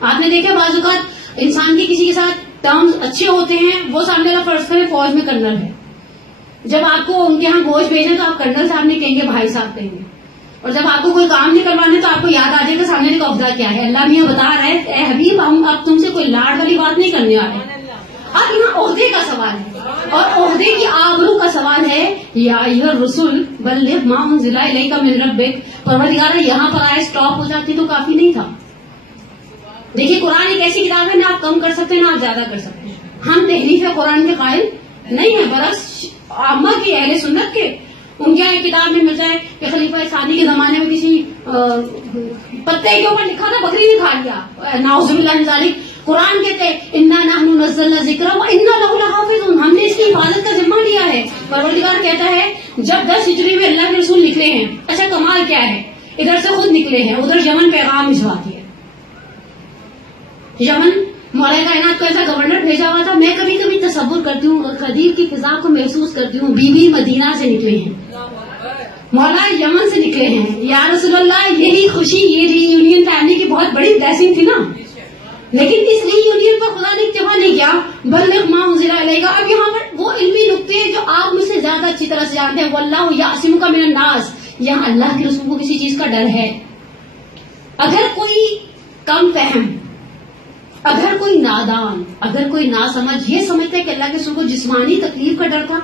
آپ نے دیکھا بعض اوقات انسان کے کسی کے ساتھ ٹرمز اچھے ہوتے ہیں, وہ سامنے والا فرض کرے فوج میں کرنل ہے, جب آپ کو ان کے ہاں گوشت بھیجیں تو آپ کرنل صاحب نہیں کہیں گے, بھائی صاحب کہیں گے. اور جب آپ کو کوئی کام نہیں کروانے تو آپ کو یاد آ جائے گا سامنے کا عہدہ کیا ہے. اللہ میاں بتا رہا ہے اے حبیب ہم اب تم سے کوئی لاڑ والی بات نہیں کرنے آ رہے. اب یہاں عہدے کا سوال ہے, اور عہدے کی آبرو کا سوال ہے. یا ایھا الرسول بلغ ما انزل الیک من ربک. پروردگار یہاں پر آئے اسٹاپ ہو جاتی تو کافی نہیں تھا. دیکھیے قرآن ایک ایسی کتاب ہے, نہ آپ کم کر سکتے نہ آپ زیادہ کر سکتے ہیں. ہم تحریف قرآن کے قائل نہیں ہیں, برعکس عامہ کی اہل سنت کے. ان کے ایک کتاب میں ملتا ہے کہ خلیفہ ثانی کے زمانے میں کسی پتے کے اوپر لکھا تھا بکری نے کھا لیا, نعوذ باللہ من ذالک. قرآن کہتے ہیں انا نحن نزلنا الذکر وانا لہ لحافظون, ہم نے اس کی حفاظت کا ذمہ لیا ہے. پروردگار کہتا ہے جب 10 ہجری میں اللہ کے رسول نکلے ہیں, اچھا کمال کیا ہے, ادھر سے خود نکلے ہیں, ادھر یمن پیغام بھجوا دیا. یمن مولا کائنات کو ایسا گورنر بھیجا ہوا تھا. میں کبھی کبھی تصور کرتی ہوں اور قدیر کی فضا کو محسوس کرتی ہوں. بیوی مدینہ سے نکلے ہیں, مولا یمن سے نکلے ہیں. یا رسول اللہ یہی خوشی, یہ ری یونین فیملی کی بہت بڑی بلیسنگ تھی نا. لیکن اس ری یونین پر خدا نے اکتفا نہیں کیا, بلغ ما انزل الیک. اب یہاں پر وہ علمی نقطے جو آپ مجھ سے زیادہ اچھی طرح سے جانتے ہیں, واللہ یعصمک من الناس. یہاں اللہ کے رسول کو کسی چیز کا ڈر ہے. اگر کوئی کم فہم, اگر کوئی نادان, اگر کوئی ناسمجھ یہ سمجھتا ہے کہ اللہ کے رسول کو جسمانی تکلیف کا ڈر تھا,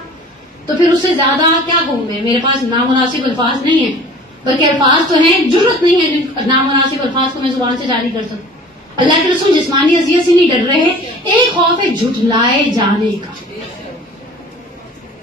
تو پھر اس سے زیادہ کیا کہوں میں. میرے پاس نامناسب الفاظ نہیں ہیں, بلکہ الفاظ تو ہیں, جرأت نہیں ہے نامناسب الفاظ کو میں زبان سے جاری کر سکوں. اللہ کے رسول جسمانی اذیت سے نہیں ڈر رہے. ایک خوف ہے جھٹلائے جانے کا,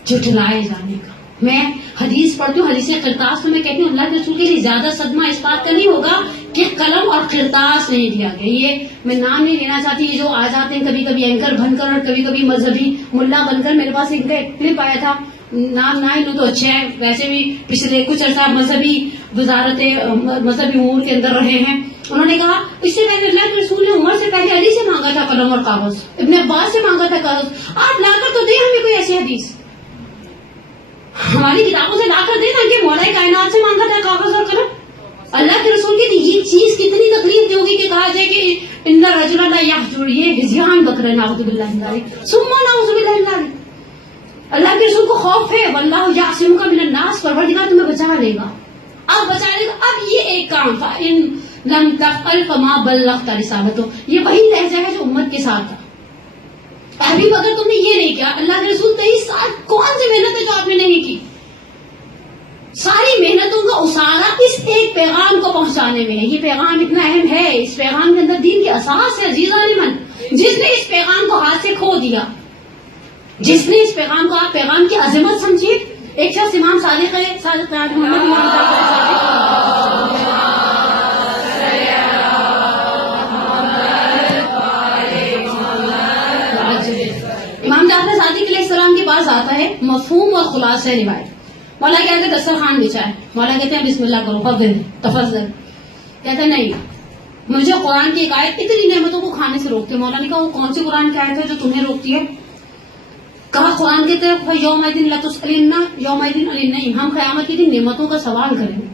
جھٹلائے جانے کا. میں حدیث پڑھتی ہوں, حدیث قرطاس, تو میں کہتی ہوں اللہ کے رسول کے لیے زیادہ صدمہ اس بات کا نہیں ہوگا کہ قلم اور قرطاس نہیں دیا گیا. یہ میں نام نہیں لینا چاہتی, یہ جو آ جاتے ہیں کبھی کبھی اینکر بن کر اور کبھی کبھی مذہبی ملا بن کر. میرے پاس ان کا ایک کلپ آیا تھا, نام نہ لوں تو اچھا ہے, ویسے بھی پچھلے کچھ عرصہ مذہبی وزارت مذہبی امور کے اندر رہے ہیں. انہوں نے کہا اس سے پہلے اللہ کے رسول نے عمر سے پہلے علی سے مانگا تھا قلم اور کاغذ, ابن عباس سے مانگا تھا کاغذ. آپ لا کر تو دیں ہمیں کوئی ایسی حدیث, ہماری کتابوں سے لا کر دیں نا کہ مولا کائنات سے مانگا تھا کاغذ اور قلم. اللہ کے رسول کی یہ چیز کتنی تکلیف دی ہوگی کہ کہا جائے کہ ان الرجل لا یحجر, یہ ہذیان بکر, نعوذ باللہ من ذالک ثم نعوذ باللہ من ذالک. اللہ کے رسول کو خوف ہے, واللہ یعصمک من الناس, پروردگار تمہیں بچا لے گا, اب بچا لے گا. اب یہ ایک کام تھا, ان لم تفعل فما بلغت رسالتہ. یہ وہی لہجہ ہے جو امت کے ساتھ تھا. ابھی اگر تم نے یہ نہیں کیا, اللہ کے رسول 23 سال کون سی محنت ہے جو آپ نے نہیں کی. ساری محنتوں کا اسارہ اس ایک پیغام کو پہنچانے میں ہے. یہ پیغام اتنا اہم ہے, اس پیغام کے اندر دین کی اساس ہے. عزیزان من, جس نے اس پیغام کو ہاتھ سے کھو دیا, جس نے اس پیغام کو, آپ پیغام کی عظمت سمجھیے. ایک شخص امام صادق ہے, صادق محمد امام جعفر صادق علیہ السلام کے پاس آتا ہے, مفہوم اور خلاصہ روایت. مولا کہتے ہیں دسترخوان بچھائے, مولا کہتے ہیں بسم اللہ کرو, فضل تفضل. کہتے ہیں نہیں, مجھے قرآن کی ایک آیت اتنی نعمتوں کو کھانے سے روکتی ہے. مولا نے کہا وہ کون سی قرآن کی آیت ہے جو تمہیں روکتی ہے؟ کہا قرآن کہتے ہیں یوم الدین لتسألن یوم الدین عن النعیم, ہم قیامت کے دن نعمتوں کا سوال کریں گے.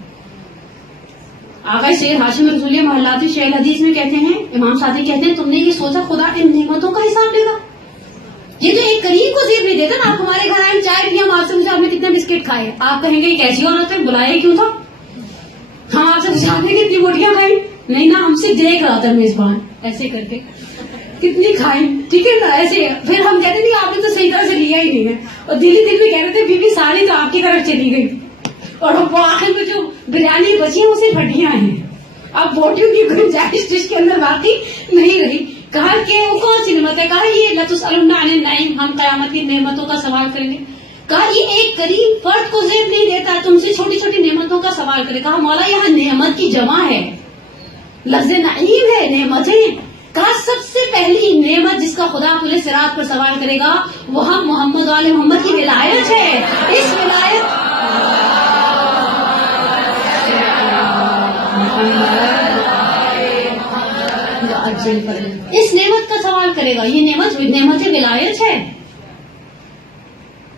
آقا سید ہاشم رسولی محلاتی شیخ حدیث میں کہتے ہیں, امام صادق کہتے ہیں تم نے یہ سوچا خدا ان نعمتوں کا حساب لے گا؟ یہ تو ایک قریب کو زیب نہیں دیتا نا. آپ ہمارے گھر آئے, چائے پیا, ہم آپ سے پوچھا آپ نے کتنے بسکٹ کھائے, آپ کہیں گے یہ کیسی عورت ہے, بلائے کیوں تھا؟ ہم آپ سے پوچھاتے ہیں کتنی روٹیاں کھائی, نہیں نا, ہم سے دیکھ رہا تھا میزبان ایسے کر کے کتنی کھائی, ٹھیک ہے نا, ایسے. پھر ہم کہتے نہیں آپ نے تو صحیح طرح سے لیا ہی نہیں ہے, اور دلی دل میں کہہ رہے تھے بی بی ساری تو آپ کی طرف چلی گئی, اور وہ آخر میں جو بریانی بچی ہے وہ صرف ہڈیاں ہیں. اب بوٹیوں کی گنجائش ڈش کے اندر باقی نہیں رہی. کہا کہ وہ کون سی نعمت ہے؟ کہا یہ لتسألن عن النعیم, ہم قیامت کی نعمتوں کا سوال کریں گے. کہا یہ ایک قریب فرد کو زیب نہیں دیتا, تم سے چھوٹی چھوٹی نعمتوں کا سوال کرے. کہا مولا یہاں نعمت کی جمع ہے, لفظ نعیم ہے, نعمتیں. کہا سب سے پہلی نعمت جس کا خدا پورے صراط پر سوال کرے گا وہ ہم محمد والے محمد کی ولایت ہے. اس ولایت اس نعمت کا سوال کرے گا. یہ نعمت ولایت ہے.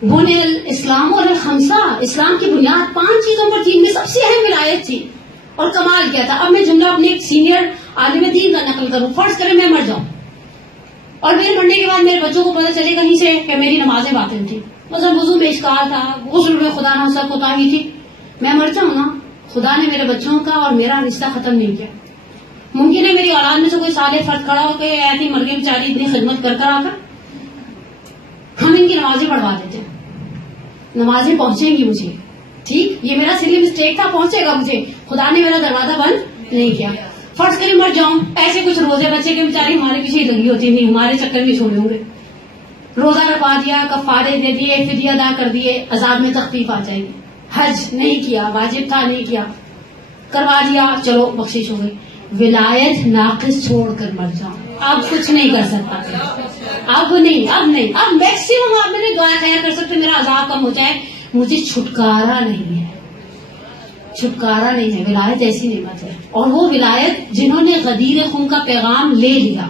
بنی الاسلام اور الخمسہ, اسلام کی بنیاد 5 چیزوں پر تھی, میں سب سے اہم ولایت تھی. اور کمال کیا تھا. اب میں جملہ اپنے ایک سینئر عالم دین کا نقل کروں. فرض کریں میں مر جاؤں اور میرے مرنے کے بعد میرے بچوں کو پتہ چلے کہیں سے کہ میری نمازیں باطل تھی, مثلا وضو میں اشکال تھا, غسل میں خدا نہ سب کوتاہی تھی. میں مر جاؤں نا, خدا نے میرے بچوں کا اور میرا رشتہ ختم نہیں کیا. ممکن ہے میری اولاد میں سے کوئی صالح فرد کھڑا ہو کے ایسی مر گئی بیچاری اتنی خدمت کر آ کر ہم ان کی نمازیں پڑھوا دیتے ہیں, نمازیں پہنچیں گی مجھے, ٹھیک, یہ میرا سلی مسٹیک تھا, پہنچے گا مجھے, خدا نے میرا دروازہ بند نہیں کیا. فرض کریں مر جاؤں, ایسے کچھ روزے بچے کے بیچاری ہمارے پیچھے لگی ہوتی نہیں, ہمارے چکر میں چھوڑے ہوں گے. روزہ رکھوا دیا, کفارے دے دیے, فدیہ ادا کر دیے, عذاب میں تخفیف آ جائے گی. حج نہیں کیا, واجب تھا نہیں کیا, کروا دیا, چلو بخشش ہو گئی. ولایت ناقص چھوڑ کر مر جاؤں, اب کچھ نہیں کر سکتا. اب میکسیمم آپ میرے دعا خیر کر سکتے, میرا عذاب کم ہو جائے, مجھے چھٹکارا نہیں ہے. چھٹکارا نہیں ہے. ولایت ایسی نعمت ہے, اور وہ ولایت جنہوں نے غدیر خون کا پیغام لے لیا,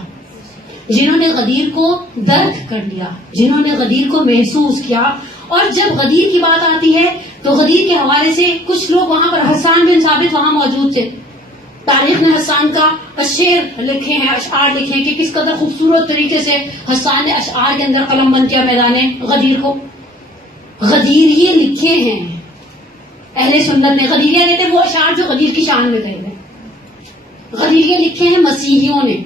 جنہوں نے غدیر کو درک کر لیا, جنہوں نے غدیر کو محسوس کیا. اور جب غدیر کی بات آتی ہے تو غدیر کے حوالے سے کچھ لوگ وہاں پر, حسان بن ثابت وہاں موجود تھے. تاریخ نے حسان کا شعر لکھے ہیں, اشعار لکھے ہیں کہ کس قدر خوبصورت طریقے سے حسان نے اشعار کے اندر قلم بند کیا میدان غدیر کو. غدیر یہ لکھے ہیں اہل سنت نے. غدیریہ کہتے ہیں وہ اشعار جو غدیر کی شان میں گئے ہیں, غدیریہ لکھے ہیں مسیحیوں نے.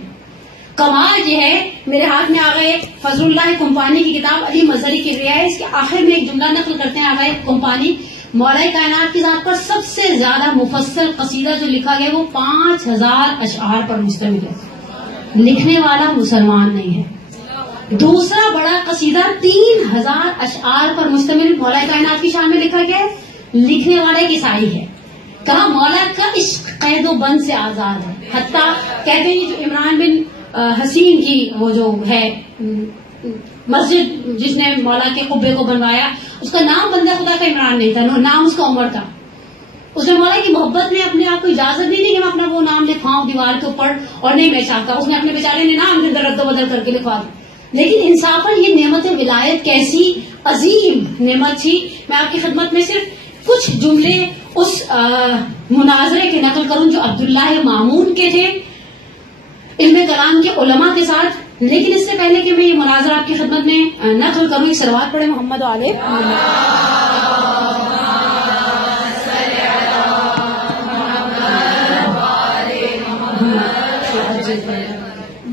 کمال یہ ہے, میرے ہاتھ میں آ گئے فضل اللہ کمپانی کی کتاب علی مظہری کی رعایت, اس کے آخر میں ایک جملہ نقل کرتے ہیں آگئے کمپانی, مولا کائنات کی ذات پر سب سے زیادہ مفصل قصیدہ جو لکھا گیا وہ 5000 اشعار پر مشتمل ہے. لکھنے والا مسلمان نہیں ہے. دوسرا بڑا قصیدہ 3000 اشعار پر مشتمل مولا کائنات کی شان میں لکھا گیا ہے, لکھنے والا ایک عیسائی ہے. کہا مولا کا عشق قید و بند سے آزاد ہے. حتیٰ کہتے ہیں جو عمران بن حسین کی وہ جو ہے مسجد جس نے مولا کے قبے کو بنوایا, اس کا نام بندہ خدا کا عمران نہیں تھا, نام اس کا عمر تھا. اس نے مولا کی محبت نے اپنے آپ کو اجازت نہیں دی کہ میں اپنا وہ نام لکھواؤں دیوار کے اوپر, اور نہیں میں چاہتا. اس نے اپنے بیچارے نے نام کے اندر رد و بدل کر کے لکھوا دیا. لیکن انصافاً یہ نعمت ولایت کیسی عظیم نعمت تھی. میں آپ کی خدمت میں صرف کچھ جملے اس مناظرے کے نقل کروں جو عبداللہ مامون کے تھے علم کلام کے علماء کے ساتھ. لیکن اس سے پہلے کہ میں یہ مناظرہ آپ کی خدمت میں نقل کروں, ایک صلوات پڑھے محمد و آلہ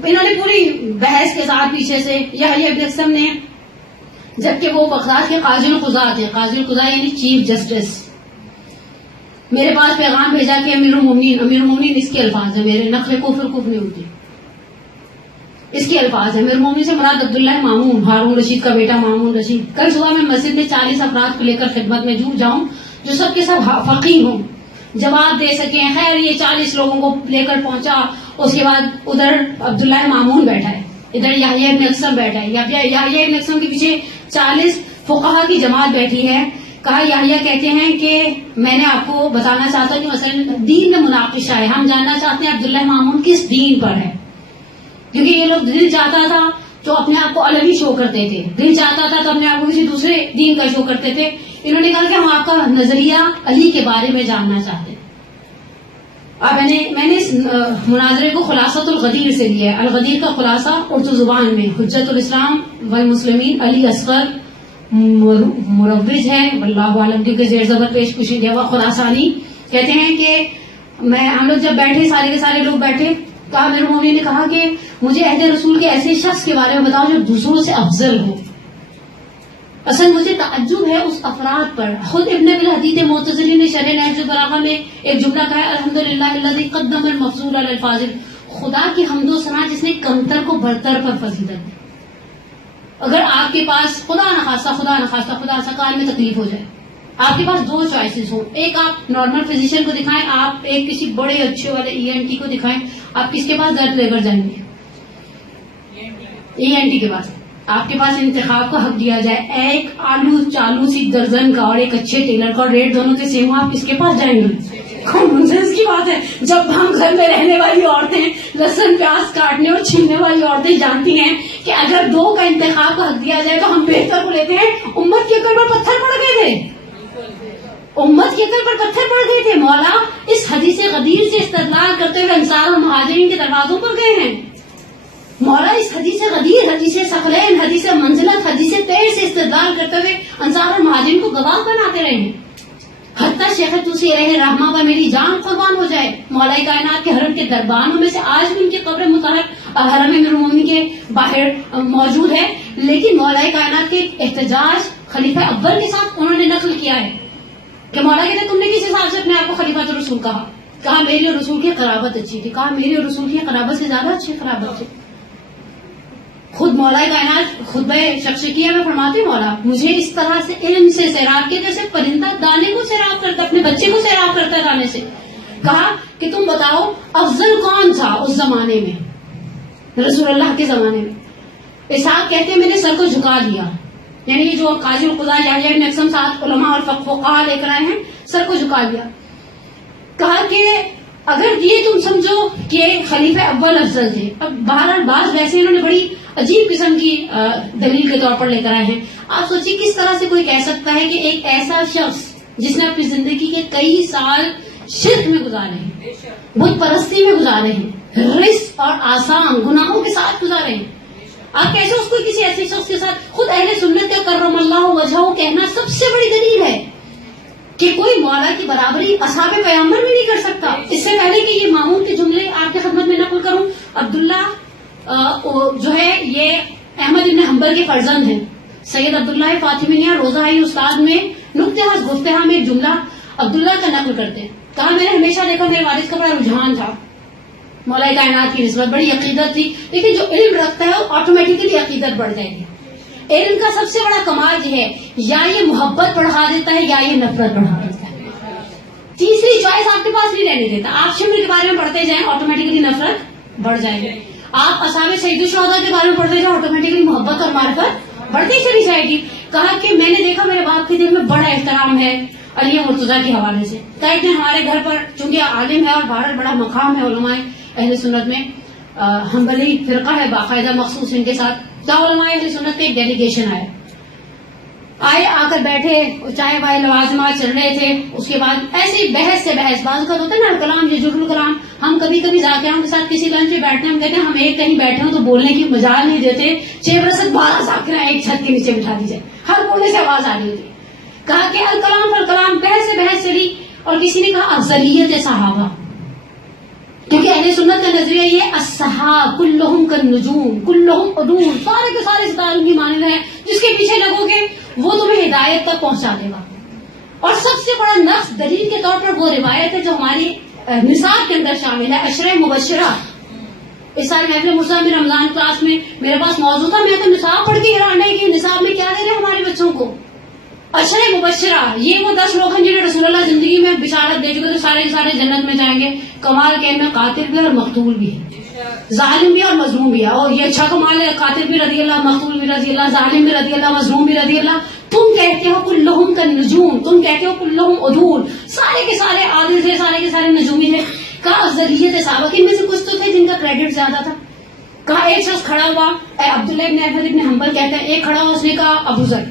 انہوں نے پوری بحث کے ساتھ پیچھے سے یحییٰ ابن اقسم نے, جبکہ وہ بغداد کے قاضی القضاۃ ہیں, قاضی القضاء یعنی چیف جسٹس, میرے پاس پیغام بھیجا کہ امیر المومنین اس کے الفاظ ہیں، میرے نقل کفر نہیں ہوتی، اس کے الفاظ ہیں، امیر المومنین سے مراد عبداللہ مامون، ہارون رشید کا بیٹا مامون رشید، کل صبح میں مسجد میں 40 افراد کو لے کر خدمت میں جاؤں جو سب کے سب فقیہ ہوں، جواب دے سکیں. خیر یہ 40 لوگوں کو لے کر پہنچا. اس کے بعد ادھر عبداللہ مامون بیٹھا ہے، ادھر یحییٰ ابن اقسم بیٹھا ہے. یحییٰ ابن اقسم کے پیچھے 40 فقہا کی جماعت بیٹھی ہے. کہا یحییٰ کہتے ہیں کہ میں نے آپ کو بتانا چاہتا ہوں کہ مثلا دین میں مناقشہ ہے، ہم جاننا چاہتے ہیں عبداللہ مامون کس دین پر ہے، کیونکہ یہ لوگ دل چاہتا تھا تو اپنے آپ کو الگ ہی شو کرتے تھے، دل چاہتا تھا تو اپنے آپ کو کسی دوسرے دین کا شو کرتے تھے. انہوں نے کہا کہ ہم آپ کا نظریہ علی کے بارے میں جاننا چاہتے ہیں. اب میں نے اس مناظرے کو خلاصۃ الغدیر سے لیا ہے. الغدیر کا خلاصہ اردو زبان میں حجت الاسلام والمسلمین علی اصغر مروج ہے، واللہ عالم، کیونکہ زیر زبر پیش پوشی دیا ہوا. خراسانی کہتے ہیں کہ ہم لوگ جب بیٹھے، سارے کے سارے لوگ بیٹھے، تو امیر المومنین نے کہا کہ مجھے عہد رسول کے ایسے شخص کے بارے میں بتاؤ جو دوسروں سے افضل ہو. اصل مجھے تعجب ہے اس افراد پر. خود ابن ابی الحدید معتزلی نے شرح نہج البلاغہ میں ایک جملہ کہا ہے، الحمدللہ الذی قدم المفضول علی الفاضل، خدا کی حمد و ثنا جس نے کمتر کو برتر پر فضیلت دی. اگر آپ کے پاس خدا نخواستہ کان میں تکلیف ہو جائے، آپ کے پاس 2 چوائسز ہوں، ایک آپ نارمل فزیشین کو دکھائیں، آپ ایک کسی بڑے اچھے والے ENT کو دکھائیں، آپ کس کے پاس درد لے کر جائیں گے؟ ENT کے پاس. آپ کے پاس انتخاب کا حق دیا جائے، ایک آلو چالو سی درجن کا اور ایک اچھے ٹیلر کا، ریٹ دونوں کے سیم ہو، آپ کس کے پاس جائیں گے؟ کامن سینس کی بات ہے. جب ہم گھر میں رہنے والی عورتیں لہسن پیاز کاٹنے اور چھیلنے والی عورتیں جانتی ہیں کہ اگر 2 کا انتخاب کا حق دیا جائے تو ہم بہتر کو لیتے ہیں. امت کے عقل پر پتھر پڑ گئے تھے، امت کے عقل پر پتھر پڑ گئے تھے. مولا اس حدیث غدیر سے استدلال کرتے ہوئے انصار اور مہاجرین کے دروازوں پر گئے ہیں. مولا اس حدیث غدیر، حدیث ثقلین، حدیث منزلت، حدیث تیر سے استدلال کرتے ہوئے انصار اور مہاجرین کو گواہ بناتے رہے ہیں. حتیٰ شیخ توسی علیہ رحمہ پر میری جان قربان ہو جائے، مولا کائنات کے حرم کے دربانوں میں سے آج بھی ان کی قبر مطہر حرم امیر المومنین کے باہر موجود ہے. لیکن مولا کائنات کے احتجاج خلیفہ اول کے ساتھ انہوں نے نقل کیا ہے کہ مولا کہتے ہیں تم نے کس حساب سے اپنے آپ کو خلیفہ رسول کہا میری اور رسول کی قرابت اچھی تھی، کہا میری اور رسول کی قرابت سے زیادہ اچھی قرابت تھی. خود مولا کائنات خطبہ شخصیہ میں فرماتے مولا مجھے اس طرح سے علم سے سیراب کیا جیسے پرندہ دانے کو سیراب کرتا، اپنے بچے کو سیراب کرتا ہے دانے سے. کہا کہ تم بتاؤ افضل کون تھا اس زمانے میں، رسول اللہ کے زمانے میں؟ اسحاق کہتے ہیں میں نے سر کو جھکا دیا، یعنی یہ جو قاضی القضاء یحییٰ ابن اقسم ساتھ علماء اور فقہاء لے کر آئے ہیں، سر کو جھکا دیا. کہا کہ اگر یہ تم سمجھو کہ خلیفہ اول افضل تھے. اب بہرحال بعض ویسے انہوں نے بڑی عجیب قسم کی دلیل کے طور پر لے کر آئے ہیں. آپ سوچیے کس طرح سے کوئی کہہ سکتا ہے کہ ایک ایسا شخص جس نے اپنی زندگی کے کئی سال شرک میں گزارے ہیں، بت پرستی میں گزارے ہیں، رزق اور آسان گناہوں کے ساتھ گزارے ہیں، آپ کیسے اس کو کسی ایسے شخص کے ساتھ؟ خود اہل سنت کا کرم اللہ وجہہ کہنا سب سے بڑی دلیل ہے کہ کوئی مولا کی برابری اصحاب پیغمبر میں نہیں کر سکتا. اس سے پہلے کہ یہ مامون کے جملے آپ کی خدمت میں نقل کروں، عبداللہ جو ہے یہ احمد بن حنبل کے فرزند ہیں. سید عبداللہ فاطمیہ روزہ استاد میں نقطہ گفتہ میں ایک جملہ عبداللہ کا نقل کرتے ہیں. کہا میں نے ہمیشہ دیکھا میرے والد کا بڑا رجحان تھا مولا کائنات کی نسبت، بڑی عقیدت تھی، لیکن جو علم رکھتا ہے وہ آٹومیٹکلی عقیدت بڑھ جائے گی. علم کا سب سے بڑا کمال یہ ہے یا یہ محبت بڑھا دیتا ہے یا یہ نفرت بڑھا دیتا ہے. تیسری چوائس آپ کے پاس نہیں رہنے دیتا. آپ شمر کے بارے میں پڑھتے جائیں آٹومیٹکلی نفرت بڑھ جائے گی. آپ اصحاب سید الشہداء کے بارے میں پڑھتے جائیں آٹومیٹکلی محبت اور معرفت بڑھتی چلی جائے گی. کہا کہ میں نے دیکھا میرے باپ کے دل میں بڑا احترام ہے علی مرتضیٰ کے حوالے سے. کہا کہ ہمارے گھر پر چونکہ عالم ہے اور بھارت بڑا مقام ہے علماء اہل سنت میں، حنبلی فرقہ ہے باقاعدہ مخصوص ان کے ساتھ، علماء اہل سنت کے ایک ڈیلیگیشن آئے آ کر بیٹھے، چائے وائے لوازمات چل رہے تھے. اس کے بعد ایسی بحث سے بحث، بعض کا ہوتا ہے نا کلام یہ جرل کلام. ہم کبھی کبھی ذاکروں کے ساتھ کسی لنچ پہ بیٹھتے ہیں، ہم کہتے ہیں ہم ایک کہیں بیٹھے ہوں تو بولنے کی مجال نہیں دیتے، 6 برس 12 ذاکرہ ایک چھت کے نیچے بٹھا دی جائے، ہر بولنے سے آواز آ رہی ہوتی. کہا کہ الکلام پر کلام، بحث سے بحث چلی اور کسی نے کہا افضلیت صحابہ، کیونکہ اہل سنت کا نظریہ یہ الصحابہ کلہم کالنجوم کلہم عدول، سارے کے سارے ستاروں کی مانند ہیں، جس کے پیچھے لگو گے وہ تمہیں ہدایت تک پہنچا دے گا. اور سب سے بڑا نقص دلیل کے طور پر وہ روایت ہے جو ہماری نصاب کے اندر شامل ہے، عشرہ مبشرہ. اس سال محفل مرسا میں رمضان کلاس میں میرے پاس موضوع تھا، میں تو نصاب پڑھ کے حیران رہی کہ نصاب میں کیا دے رہے ہمارے بچوں کو. عشرہ مبشرہ، یہ وہ 10 لوگ ہیں جنہیں رسول اللہ زندگی میں بشارت دے چکے تو سارے کے سارے جنت میں جائیں گے. کمال کے میں قاتل بھی اور مقتول بھی ہے، ظالم بھی اور مظلوم بھی ہے. اور یہ اچھا کمال ہے، قاتل بھی رضی اللہ، مقتول بھی رضی اللہ، ظالم بھی رضی اللہ، مظلوم بھی رضی اللہ. تم کہتے ہو کلہم کالنجوم، تم کہتے ہو کلہم عدول، سارے کے سارے عادل تھے، سارے کے سارے نجومی تھے. کہا افضلیت صحابہ کی میں سے کچھ تو تھے جن کا کریڈٹ زیادہ تھا. کہا ایک شخص کھڑا ہوا، عبداللہ ابن احمد ابن حنبل کہتے ہیں، ایک کھڑا ہوا اس نے کہا ابو ذر.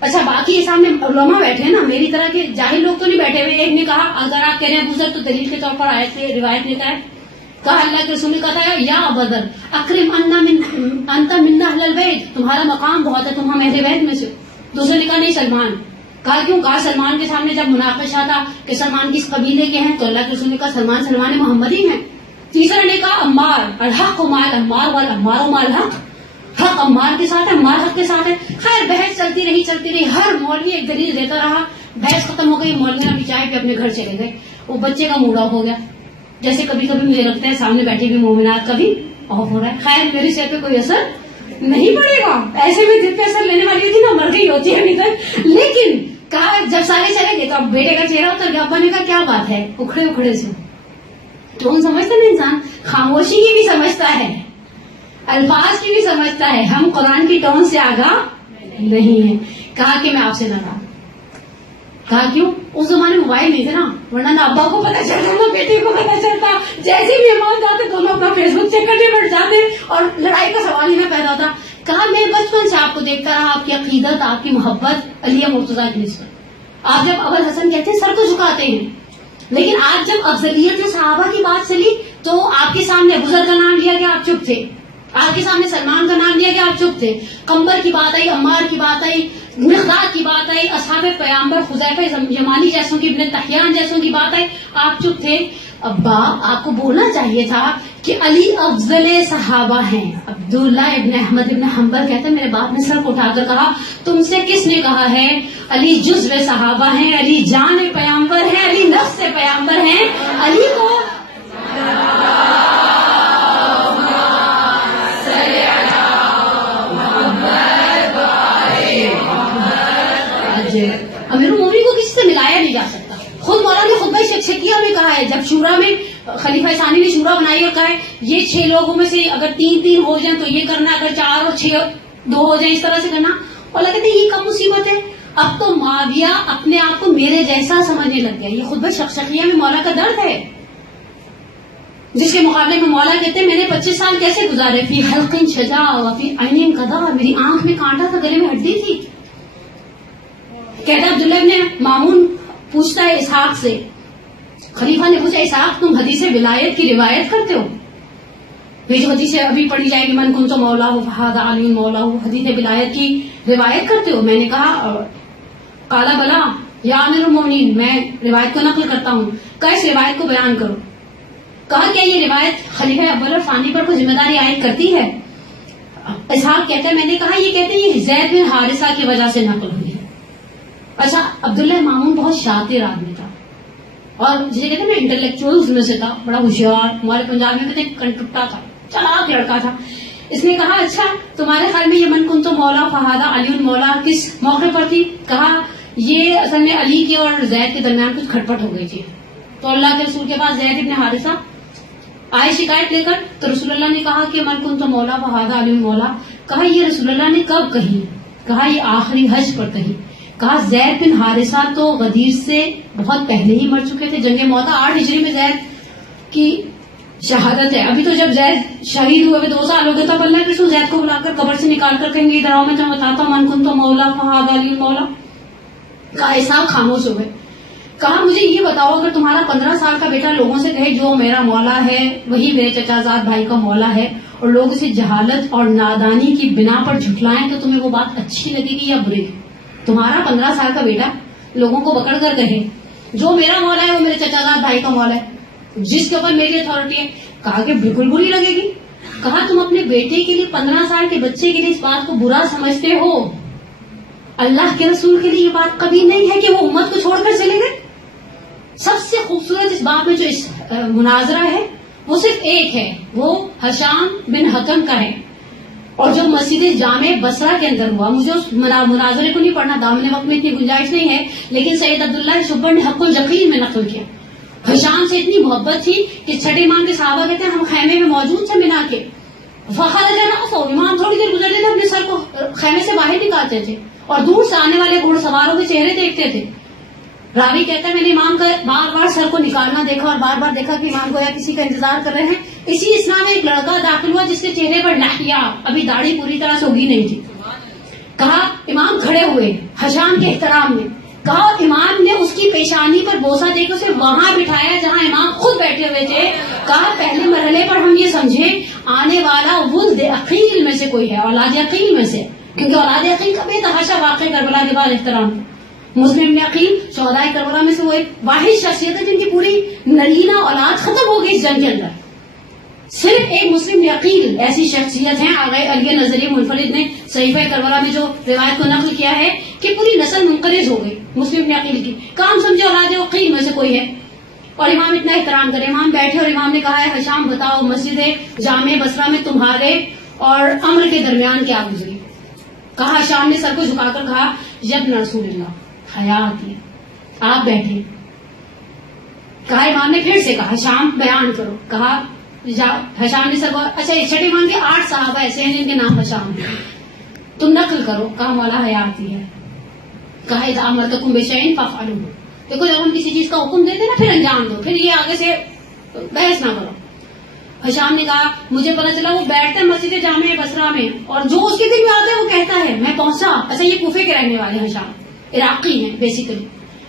اچھا باقی سامنے علماء بیٹھے ہیں نا، میری طرح کے جاہل لوگ تو نہیں بیٹھے ہوئے. ایک نے کہا اگر آپ کہہ رہے ہیں ابو ذر تو دلیل کے طور پر آئے تھے، روایت نے کہا ہے. کہا اللہ کے رسول نے کہا تھا یا ابا ذر اکرم انت منا اہل البیت، تمہارا مقام بہت ہے، تم ہم اہل بیت میں سے. دوسرے نے کہا نہیں سلمان. کہا کیوں؟ کہا سلمان کے سامنے جب مناقشہ تھا کہ سلمان کس قبیلے کے ہیں تو اللہ کے رسول نے کہا سلمان محمدی ہیں. تیسرا نے کہا عمار، الحق مال عمار والعمار مال حق، حق عمار کے ساتھ ہے، عمار حق کے ساتھ ہے. خیر بحث چلتی رہی، ہر مولوی ایک دلیل دیتا رہا. بحث ختم ہو گئی، مولوی ابھی چائے پہ اپنے گھر چلے گئے. وہ بچے کا موڈ آف ہو گیا، جیسے کبھی کبھی مجھے لگتا ہے سامنے بیٹھے ہوئے مومنات کا بھی آف ہو رہا ہے. خیر میری صحت پہ کوئی اثر نہیں پڑے گا، ایسے میں جس پہ اثر لینے والی تھی نا مر گئی ہوتی ہے ابھی تک. لیکن کہا جب سارے چلے گئے تو اب بیٹے کا چہرہ اتر گیا. ابا نے کہا کیا بات ہے؟ اکھڑے سے ٹون سمجھتا نا انسان، خاموشی کی بھی سمجھتا ہے، الفاظ کی بھی سمجھتا ہے. ہم قرآن کی ٹون سے آگاہ نہیں ہیں. کہا کہ میں آپ سے ناراض. کہا کیوں؟ اس زمانے میں موبائل نہیں تھے نا، ورنہ نہ ابا کو پتا چلتا نہ بیٹے کو پتا چلتا. جیسے بھی مہمان جاتے دونوں اپنا فیس بک چیک کرنے بیٹھ جاتے اور لڑائی کا سوال ہی نہ پیدا ہوتا. کہا میں بچپن سے آپ کو دیکھتا رہا، آپ کی عقیدت، آپ کی محبت علی مرتضیٰ کی نسبت. آپ جب ابو الحسن کہتے ہیں سر کو جھکاتے ہیں، لیکن آج جب افضلیت صحابہ کی بات چلی تو آپ کے سامنے ابو ذر کا نام لیا گیا، آپ چپ تھے. آپ کے سامنے سلمان کا نام لیا گیا، آپ چپ تھے. قمبر کی بات آئی، عمار کی بات آئی، مقداد کی بات آئی، اصحاب پیغمبر حذیفہ یمانی جیسوں کی، ابن تحیان جیسوں کی بات آئی، آپ چپ تھے. ابا آپ کو بولنا چاہیے تھا کہ علی افضل صحابہ ہیں. عبداللہ ابن احمد ابن حنبل کہتے ہیں میرے باپ نے سر کو اٹھا کر کہا تم سے کس نے کہا ہے علی جزو صحابہ ہیں، علی جان پیغمبر ہیں، علی نفس پیغمبر ہیں. علی کو امیر المومنین کو کسی سے ملایا نہیں جا سکتا. خود مولانا نے خطبہ شکیہ میں کہا ہے، جب شورا میں خلیفہ ثانی نے شورا بنائی اور کہا ہے یہ 6 لوگوں میں سے اگر 3 ہو جائیں تو یہ کرنا، اگر 4 اور 6 2 ہو جائیں اس طرح سے کرنا. اور کہتے ہیں یہ کم مصیبت ہے، اب تو معاویہ اپنے آپ کو میرے جیسا سمجھنے لگ گیا. یہ خطبہ شکیہ میں مولا کا درد ہے، جس کے مقابلے میں مولا کہتے ہیں میں نے 25 سال کیسے گزارے، فی حلق شجا وفی عین قضا، میری آنکھ میں کانٹا تھا، گلے میں ہڈی تھی. کہتا عبداللہ ابن مامون پوچھتا ہے اسحاق سے، خلیفہ نے پوچھا اسحاق تم حدیث ولایت کی روایت کرتے ہو؟ یہ جو حدیث ابھی پڑھی جائے گی من کنت مولا فہذا علی مولا، حدیث ولایت کی روایت کرتے ہو؟ میں نے کہا قال بلا یا امیر المومنین، میں روایت کو نقل کرتا ہوں. کہا اس روایت کو بیان کرو. کہا کیا یہ روایت خلیفہ اول اور ثانی پر کوئی ذمہ داری عائد کرتی ہے؟ اسحاق کہتا ہے میں نے کہا یہ کہتے ہیں یہ زید بن حارثہ کی وجہ سے نقل ہوئی ہے. اچھا عبداللہ مامون بہت شاطر آدمی تھا اور جسے کہتے ہیں انٹلیکچوئلز میں سے تھا، بڑا ہوشیار. ہمارے پنجاب میں کہتے ہیں کنٹپٹا تھا، چلاک لڑکا تھا. اس نے کہا اچھا تمہارے خیال میں یہ من کنت مولا فہذا علی مولا کس موقع پر تھی؟ کہا یہ اصل میں علی کی اور زید کے درمیان کچھ کھٹپٹ ہو گئی تھی. تو اللہ کے رسول کے پاس زید ابن حارثہ آئے شکایت لے کر، تو رسول اللہ نے کہا کہ من کنت مولا فہذا علی مولا. کہا یہ رسول اللہ نے کب کہی؟ کہا یہ آخری حج پر کہی. کہا زید بن حارثہ تو غدیر سے بہت پہلے ہی مر چکے تھے. جنگ موتا 8 ہجری میں زید کی شہادت ہے. ابھی تو جب زید شہید ہوئے 2 سال ہو گئے تب اللہ کے رسول زید کو بلا کر قبر سے نکال کر کہیں گے ادھر آؤ میں تمہیں بتاتا ہوں من کنت مولا فہذا علی مولا. کہا اسحاق خاموش ہو گئے. کہا مجھے یہ بتاؤ اگر تمہارا 15 سال کا بیٹا لوگوں سے کہے جو میرا مولا ہے وہی میرے چچا زاد بھائی کا مولا ہے اور لوگ اسے جہالت اور نادانی کی بنا پر جھٹلائیں تو تمہیں وہ بات اچھی لگے گی یا بری؟ تمہارا 15 سال کا بیٹا لوگوں کو پکڑ کر کہے جو میرا مولا ہے وہ میرے چچا زاد بھائی کا مولا ہے جس کے اوپر میری اتھارٹی ہے. کہا کہ بالکل بری لگے گی. کہا تم اپنے بیٹے کے لیے 15 سال کے بچے کے لیے اس بات کو برا سمجھتے ہو اللہ کے رسول کے لیے یہ بات کبھی نہیں ہے کہ وہ امت کو چھوڑ کر چلے گئے. سب سے خوبصورت اس بات میں جو اس مناظرہ ہے وہ صرف ایک ہے, وہ حشام بن حکم کا ہے, اور جو مسجد جامع بصرہ کے اندر ہوا. مجھے اس مناظرے کو نہیں پڑھنا, دامن وقت میں اتنی گنجائش نہیں ہے, لیکن سید عبداللہ شبر نے حق الیقین میں نقل کیا. حشام سے اتنی محبت تھی کہ چھٹے امام کے صحابہ کہتے ہیں ہم خیمے میں موجود تھے منا کے, فخرج نفسہ, امام تھوڑی دیر گزرتے تھے اپنے سر کو خیمے سے باہر نکالتے تھے اور دور سے آنے والے گھوڑ سواروں کے چہرے دیکھتے تھے. راوی کہتا ہے میں نے امام کا بار بار سر کو نکالنا دیکھا اور بار بار دیکھا کہ امام گویا کسی کا انتظار کر رہے ہیں. اسی اسنا میں ایک لڑکا داخل ہوا جس کے چہرے پر لحیہ, ابھی داڑھی پوری طرح سے اگی نہیں تھی. کہا امام کھڑے ہوئے حشام کے احترام میں, کہا امام نے اس کی پیشانی پر بوسہ دے کے اسے وہاں بٹھایا جہاں امام خود بیٹھے ہوئے تھے. کہا پہلے مرحلے پر ہم یہ سمجھے آنے والا ولد عقیل میں سے کوئی ہے, اولاد عقیل میں سے, کیونکہ اولاد عقیل کا بے تحاشا واقع کربلا کے بعد احترام ہے. مسلم بن عقیل شہداء کربلا میں سے وہ ایک واحد شخصیت ہے جن کی پوری نرینہ اولاد ختم ہو گئی اس جنگ کے اندر. صرف ایک مسلم بن عقیل ایسی شخصیت ہیں, آغا علی نظری منفرد نے صحیفہ کربلا میں جو روایت کو نقل کیا ہے کہ پوری نسل منقرض ہو گئی مسلم بن عقیل کی. کام سمجھے اولاد عقیل میں سے کوئی ہے, اور امام اتنا احترام کرے. امام بیٹھے اور امام نے کہا ہے حشام بتاؤ مسجد جامع بصرہ میں تمہارے اور امر کے درمیان کیا گزری. کہا حشام نے سر کو جھکا کر کہا یبن رسول اللہ, حیات ہے, آپ بیٹھے. کہا امام نے پھر سے کہا حشام بیان کرو. کہا حشام نے سر کو, اچھا چھٹے امام کے 8 صحابہ ایسے ہیں جن کے نام حشام ہیں, تم نقل کرو. کہا مولا حیاتی ہے. کہا اذا امرتکم بشیء فافعلوہ, دیکھو جب ہم کسی چیز کا حکم دیتے نا پھر انجام دو, پھر یہ آگے سے بحث نہ کرو. حشام نے کہا مجھے پتا چلا وہ بیٹھتا ہے مسجد جامع بصرہ میں اور جو اس کے دل میں آتا ہے وہ کہتا ہے میں پہنچا. اچھا یہ کوفے کے رہنے والے حشام عراقی ہیں بیسیکلی.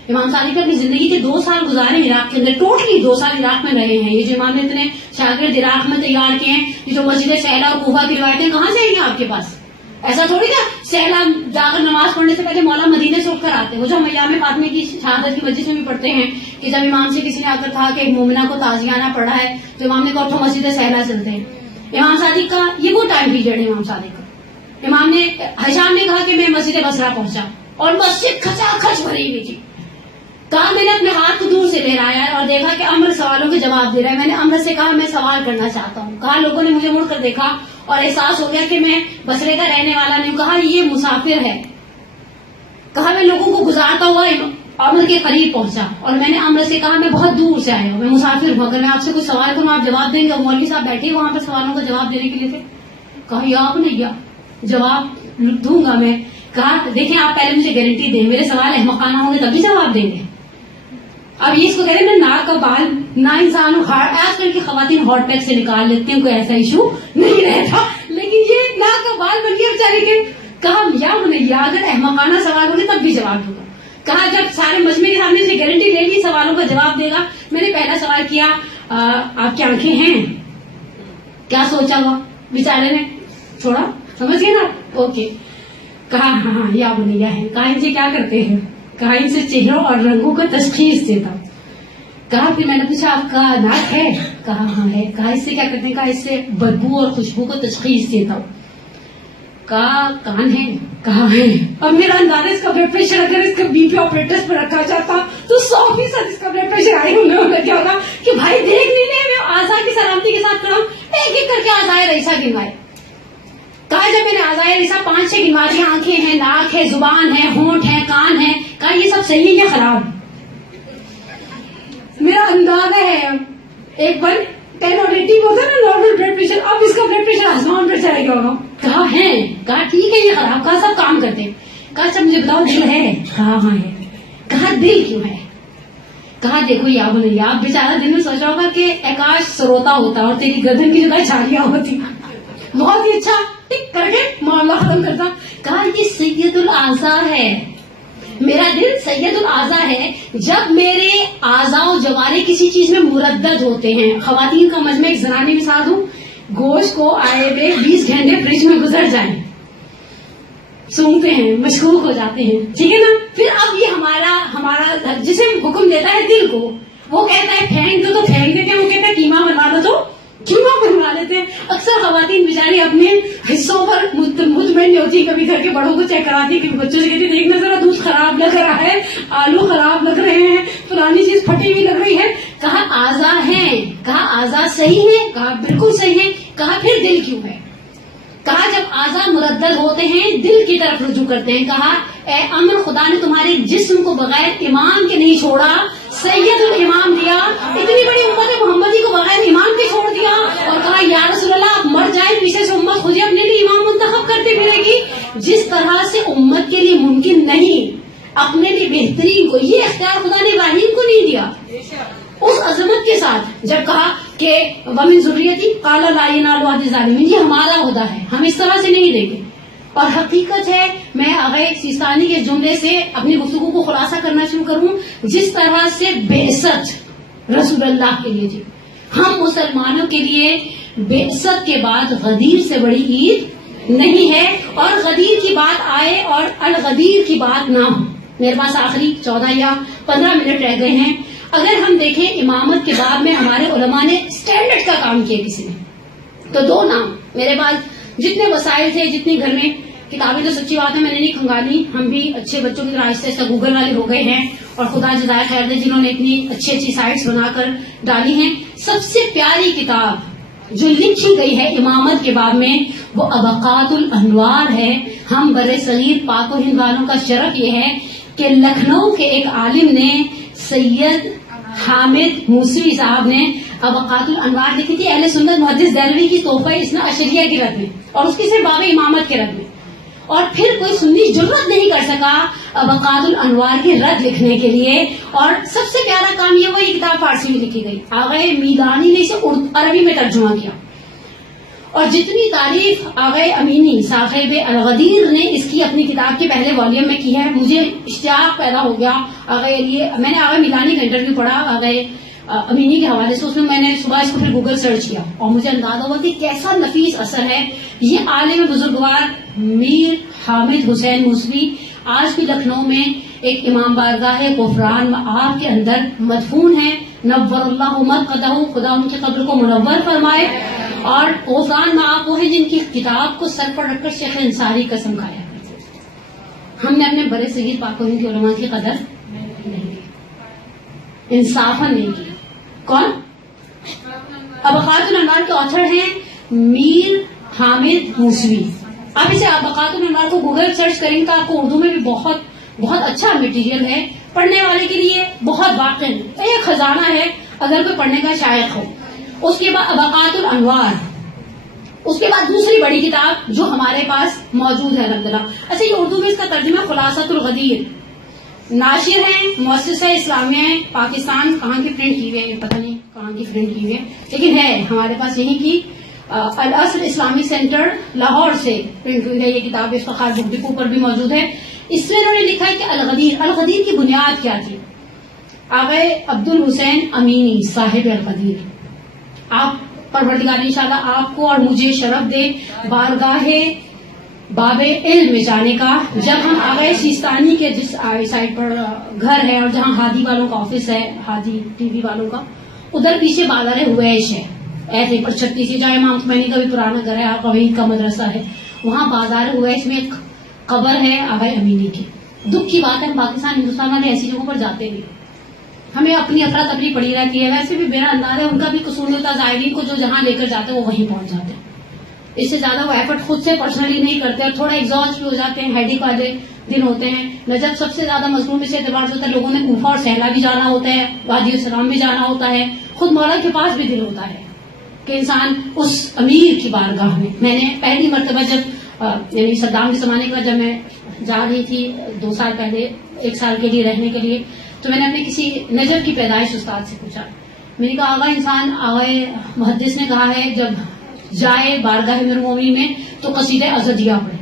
امام صادق اپنی زندگی کے 2 سال گزارے عراق کے اندر, ٹوٹلی 2 سال عراق میں رہے ہیں. یہ جو امام نے اتنے شاگرد عراق میں تیار کیے ہیں, یہ جو مسجد سہلا اور کوفہ کی روایتیں کہاں سے آئی ہیں آپ کے پاس؟ ایسا تھوڑی نا سہلا جا کر نماز پڑھنے سے پہلے مولا مدینے سے اٹھ کر آتے. وہ جو ہم ایام فاطمہ کی شہادت کی مجلس میں بھی پڑھتے ہیں کہ جب امام سے کسی نے آ کر کہا کہ ایک مومنہ کو تعزیانہ پڑھا ہے تو امام نے کہا اٹھو مسجد سہلا چلتے ہیں. امام صادق کا یہ وہ ٹائم پیریڈ ہے. امام صادق کا امام نے حشام نے کہا کہ میں مسجد بصرہ پہنچا اور مسجد کھچا کھچ بھری ہوئی تھی. کہا میں نے اپنے ہاتھ کو دور سے لہرایا اور دیکھا کہ امر سوالوں کے جواب دے رہا ہے. میں نے امر سے کہا میں سوال کرنا چاہتا ہوں. کہا لوگوں نے مجھے مڑ کر دیکھا اور احساس ہو گیا کہ میں بصرے کا رہنے والا نہیں. کہا یہ مسافر ہے. کہا میں لوگوں کو گزارتا ہوا امر کے قریب پہنچا اور میں نے امر سے کہا میں بہت دور سے آیا ہوں, میں مسافر ہوں, اگر میں آپ سے کوئی سوال کروں آپ جواب دیں گے. اور مولوی صاحب بیٹھے وہاں پر سوالوں کا جواب دینے کے لیے تھے. کہا یا آپ نے یا جواب دوں گا میں. کہا دیکھیں آپ پہلے مجھے گارنٹی دیں میرے سوال احمقانہ ہوں گے تبھی جواب دیں گے. اب یہ اس کو کہتے ہیں نا ناک کا بال نہ انسان آج کل کی خواتین ہاٹ پیک سے نکال لیتے ہیں, کوئی ایسا ایشو نہیں رہتا, لیکن یہ ناک کا بال بن گیا بیچارے کے. کہا یا بنیا اگر احمقانہ سوال ہوگے تب بھی جواب دوں گا. کہا جب سارے مجمع کے سامنے سے گارنٹی لے لی سوالوں کا جواب دے گا. میں نے پہلا سوال کیا آپ کی آنکھیں ہیں, کیا سوچا ہوا بیچارے نے, چھوڑا سمجھ گئے نا, اوکے. کہا ہاں یا بنیا ہے. کہا ان سے کیا کرتے ہیں؟ کہا ان سے چہروں اور رنگوں کو تشخیص دیتا ہوں. کہا پھر میں نے پوچھا آپ کا ناک ہے؟ کہا ہاں ہے. کہا اس سے کیا کرتے ہیں؟ کہا اس سے بدبو اور خوشبو کو تشخیص دیتا ہوں. کہا کان ہے؟ کہا ہے. اب میرا اندازہ اس کا بلڈ پریشر اگر اس کا بی پی آپریٹر پر رکھا جاتا تو 100% اس کا بلڈ پریشر ہائی ہونے کیا ہوگا کہ بھائی دیکھ نہیں لے میں آزا کی سلامتی کے ساتھ کروں ایک ایک کر کے آزائے رئیسہ گنوائے. کہا جب میں نے آزائے رئیسہ 5-6 گنوائی, آنکھیں ہیں, ناک ہے, زبان ہے, ہونٹ ہے, کان ہے, کہا یہ سب صحیح ہے یا خراب؟ میرا اندازہ ہے ایک بار 10 اور 80 ہوتا ہے نا نارمل بلڈ پریشر, اب اس کا بلڈ پریشر آسمان پر چلا گیا ہوگا. کہا ہے. کہا ٹھیک ہے یہ خراب. کہا سب کام کرتے ہیں. کہا اچھا مجھے بتاؤ دل ہے؟ کہا ہاں ہے. کہا دل کیوں ہے؟ کہا دیکھو یا بنیا آپ بیچارہ دل میں سوچ رہا ہوگا کہ آکاش سروتا ہوتا اور تیری گردن کی جگہ چھالیاں ہوتی, بہت ہی اچھا ٹک کر کے معاملہ ختم کرتا. کہا یہ سید الاعضاء ہے, میرا دل سید الاعضاء ہے. جب میرے اعضاء و جوارے کسی چیز میں مردد ہوتے ہیں, خواتین کا مجمع ایک زنانی مثال دوں, گوشت کو آئے ہوئے 20 گھنٹے فریج میں گزر جائیں, سونگتے ہیں, مشکوک ہو جاتے ہیں, ٹھیک ہے نا. پھر اب یہ ہمارا جسے حکم دیتا ہے دل کو, وہ کہتا ہے پھینک دو تو پھینک دیتے ہیں, وہ کہتا ہے قیمہ بنا دو تو کیوں نہ بنوا لیتے ہیں. اکثر خواتین بیچاری اپنے حصوں پر مطمئن نہیں ہوتی, کبھی گھر کے بڑوں کو چیک کراتی, کبھی بچوں سے کہتی دیکھنا ذرا دودھ خراب لگ رہا ہے, آلو خراب لگ رہے ہیں, فلانی چیز پھٹی ہوئی لگ رہی ہے. کہا اعضاء ہیں, کہا اعضاء صحیح ہے, کہا بالکل صحیح ہے. کہا پھر دل کیوں ہے؟ کہا جب اعضاء مردد ہوتے ہیں دل کی طرف رجوع کرتے ہیں. کہا اے امر, خدا نے تمہارے جسم کو بغیر امام کے نہیں چھوڑا, سید الامام دیا. اتنی بڑی امت محمدی کو بغیر امام کے چھوڑ دیا, اور کہا یا رسول اللہ آپ مر جائیں, پیچھے سے امت خود ہی اپنے لیے امام منتخب کرتے پھرے گی. جس طرح سے امت کے لیے ممکن نہیں اپنے لیے بہترین کو, یہ اختیار خدا نے ابراہیم کو نہیں دیا. اس عظمت کے ساتھ جب کہا کہ وَمِن ذُرِّيَّتِي قَالَ لَا يَنَالُ عَهْدِ الظَّالِمِينَ, یہ ہمارا عہدہ ہے, ہم اس طرح سے نہیں دیں گے. اور حقیقت ہے, میں آغا سیستانی کے جملے سے اپنی گفتگو کو خلاصہ کرنا شروع کروں, جس طرح سے بعثت رسول اللہ کے لیے, جی ہم مسلمانوں کے لیے بعثت کے بعد غدیر سے بڑی عید نہیں ہے. اور غدیر کی بات آئے اور الغدیر کی بات نہ ہو. میرے پاس آخری 14 یا 15 منٹ رہ گئے ہیں. اگر ہم دیکھیں امامت کے بعد میں ہمارے علماء نے اسٹینڈرڈ کا کام کیا کسی نے, تو 2 نام میرے پاس, جتنے وسائل تھے, جتنی گھر میں کتابیں, تو سچی بات ہے میں نے نہیں کھنگالی. ہم بھی اچھے بچوں کی طرح آہستہ آہستہ گوگل والے ہو گئے ہیں, اور خدا جزائے خیر دے جنہوں نے اتنی اچھی اچھی سائٹس بنا کر ڈالی ہیں. سب سے پیاری کتاب جو لکھی گئی ہے امامت کے باب میں وہ ابقات الانوار ہے. ہم بر صغیر پاک و ہند والوں کا شرف یہ ہے کہ لکھنؤ کے ایک عالم نے, سید حامد موسوی صاحب نے ابقات الانوار لکھی تھی اہل سنت محدث دہلوی کی تحفہ اثنا عشریہ کی رد میں, اور اس کی صرف باب امامت کے رد میں. اور پھر کوئی سنی جرت نہیں کر سکا ابقات الانوار کی رد لکھنے کے لیے. اور سب سے پیارا کام یہ وہ, یہ کتاب فارسی میں لکھی گئی, آغا میدانی نے اسے عربی میں ترجمہ کیا. اور جتنی تعریف آغا امینی صاحب الغدیر نے اس کی اپنی کتاب کے پہلے والیوم میں کی ہے, مجھے اشتیاق پیدا ہو گیا آغا لیے. میں نے آغا میدانی کا انٹرویو پڑھا آغا امینی کے حوالے سے, اس میں میں نے صبح اس کو پھر گوگل سرچ کیا, اور مجھے اندازہ ہوا کہ کیسا نفیس اثر ہے. یہ عالم بزرگوار میر حامد حسین موسوی آج بھی لکھنؤ میں ایک امام بارگاہ غفران مآب کے اندر مدفون ہے. نور اللہ مرقدہ, خدا ان کی قبر کو منور فرمائے. اور غفران مآب وہ ہے جن کی کتاب کو سر پر رکھ کر شیخ انصاری قسم کھایا. ہم نے اپنے بڑے صغیر پاک و ہند کے علماء کی قدر نہیں کی, انصافاً نہیں کی. کون؟ ابقات الانوار کے آتھر ہیں میر حامد موسوی. آپ اسے ابقات الانوار کو گوگل سرچ کریں تو آپ کو اردو میں بھی بہت بہت اچھا مٹیریل ہے, پڑھنے والے کے لیے بہت واقع ایک خزانہ ہے اگر کوئی پڑھنے کا شائق ہو. اس کے بعد ابقات الانوار, اس کے بعد دوسری بڑی کتاب جو ہمارے پاس موجود ہے الحمدللہ. اچھا, یہ اردو میں اس کا ترجمہ خلاصۃ الغدیر, ناشر ہیں مؤسسہ اسلامیہ پاکستان. کہاں کی پرنٹ کی ہوئے پتہ نہیں, کہاں کی پرنٹ کی ہوئی ہے, لیکن ہے ہمارے پاس یہیں کی الاصل اسلامی سینٹر لاہور سے پرنٹ ہوئی ہے یہ کتاب. اس کا خاص بک ڈپو پر بھی موجود ہے. اس میں انہوں نے لکھا ہے کہ الغدیر, الغدیر کی بنیاد کیا تھی. آغا عبد الحسین امینی صاحب الغدیر, آپ پروردگار انشاءاللہ آپ کو اور مجھے شرف دے بارگاہ باب علم میں جانے کا. جب ہم آغا سیستانی کے جس سائٹ پر گھر ہے اور جہاں ہادی والوں کا آفس ہے, ہادی ٹی وی والوں کا, ادھر پیچھے بازار ہویش ہے, ایسے پر 36 جہاں امام خمینی کا بھی پرانا گھر ہے, آقا وحید کا مدرسہ ہے, وہاں بازار ہویش میں ایک قبر ہے آغا امینی کی. دکھ کی بات ہے, پاکستان ہندوستان والے ایسی جگہوں پر جاتے نہیں, ہمیں اپنی افراتفری پڑی رہتی ہے. ویسے بھی میرا انداز ہے ان کا بھی قصور ہوتا, زائرین کو جو جہاں لے کر جاتے ہیں وہ وہیں پہنچ جاتے ہیں. اس سے زیادہ وہ ایفرٹ خود سے پرسنلی نہیں کرتے, اور تھوڑا ایگزاسٹ بھی ہو جاتے ہیں. ہیڈیک والے دن ہوتے ہیں. نجف سب سے زیادہ مظلوم اس اعتبار سے ہوتا ہے, لوگوں نے کوفہ اور سہلا بھی جانا ہوتا ہے, وادی السلام بھی جانا ہوتا ہے, خود مولا کے پاس بھی دل ہوتا ہے کہ انسان اس امیر کی بارگاہ میں نے پہلی مرتبہ جب یعنی صدام کے زمانے کا جب میں جا رہی تھی 2 سال پہلے 1 سال کے لیے رہنے کے لیے, تو میں نے اپنے کسی نجف کی پیدائش استاد سے پوچھا. میں نے کہا آغا انسان, آغا محدث نے کہا ہے جب جائے بارگاہ مرمومی میں تو قصیدہ ازدیہ پڑھے.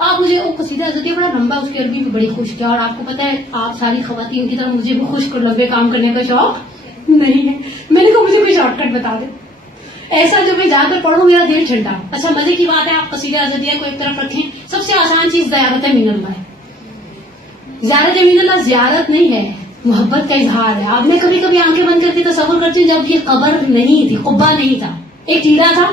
آپ مجھے وہ قصیدہ ازدیہ بڑا لمبا, اس کی عربی بھی بڑی خوش کیا, اور آپ کو پتا ہے آپ ساری خواتین کی طرح مجھے بھی خشک اور لمبے کام کرنے کا شوق نہیں ہے. میں نے کہا مجھے کوئی شارٹ کٹ بتا دے ایسا جو میں جا کر پڑھوں میرا دل ٹھنڈا. اچھا مزے کی بات ہے, آپ قصیدہ ازدیہ کو ایک طرف رکھیں, سب سے آسان چیز زیارت امین اللہ ہے. زیارت امین اللہ زیارت نہیں ہے, محبت کا اظہار ہے. آپ نے کبھی کبھی آنکھیں بند کر کے تصور کرتے ہیں جب یہ قبر نہیں تھی, قبہ نہیں تھا, ایک ٹیلا تھا.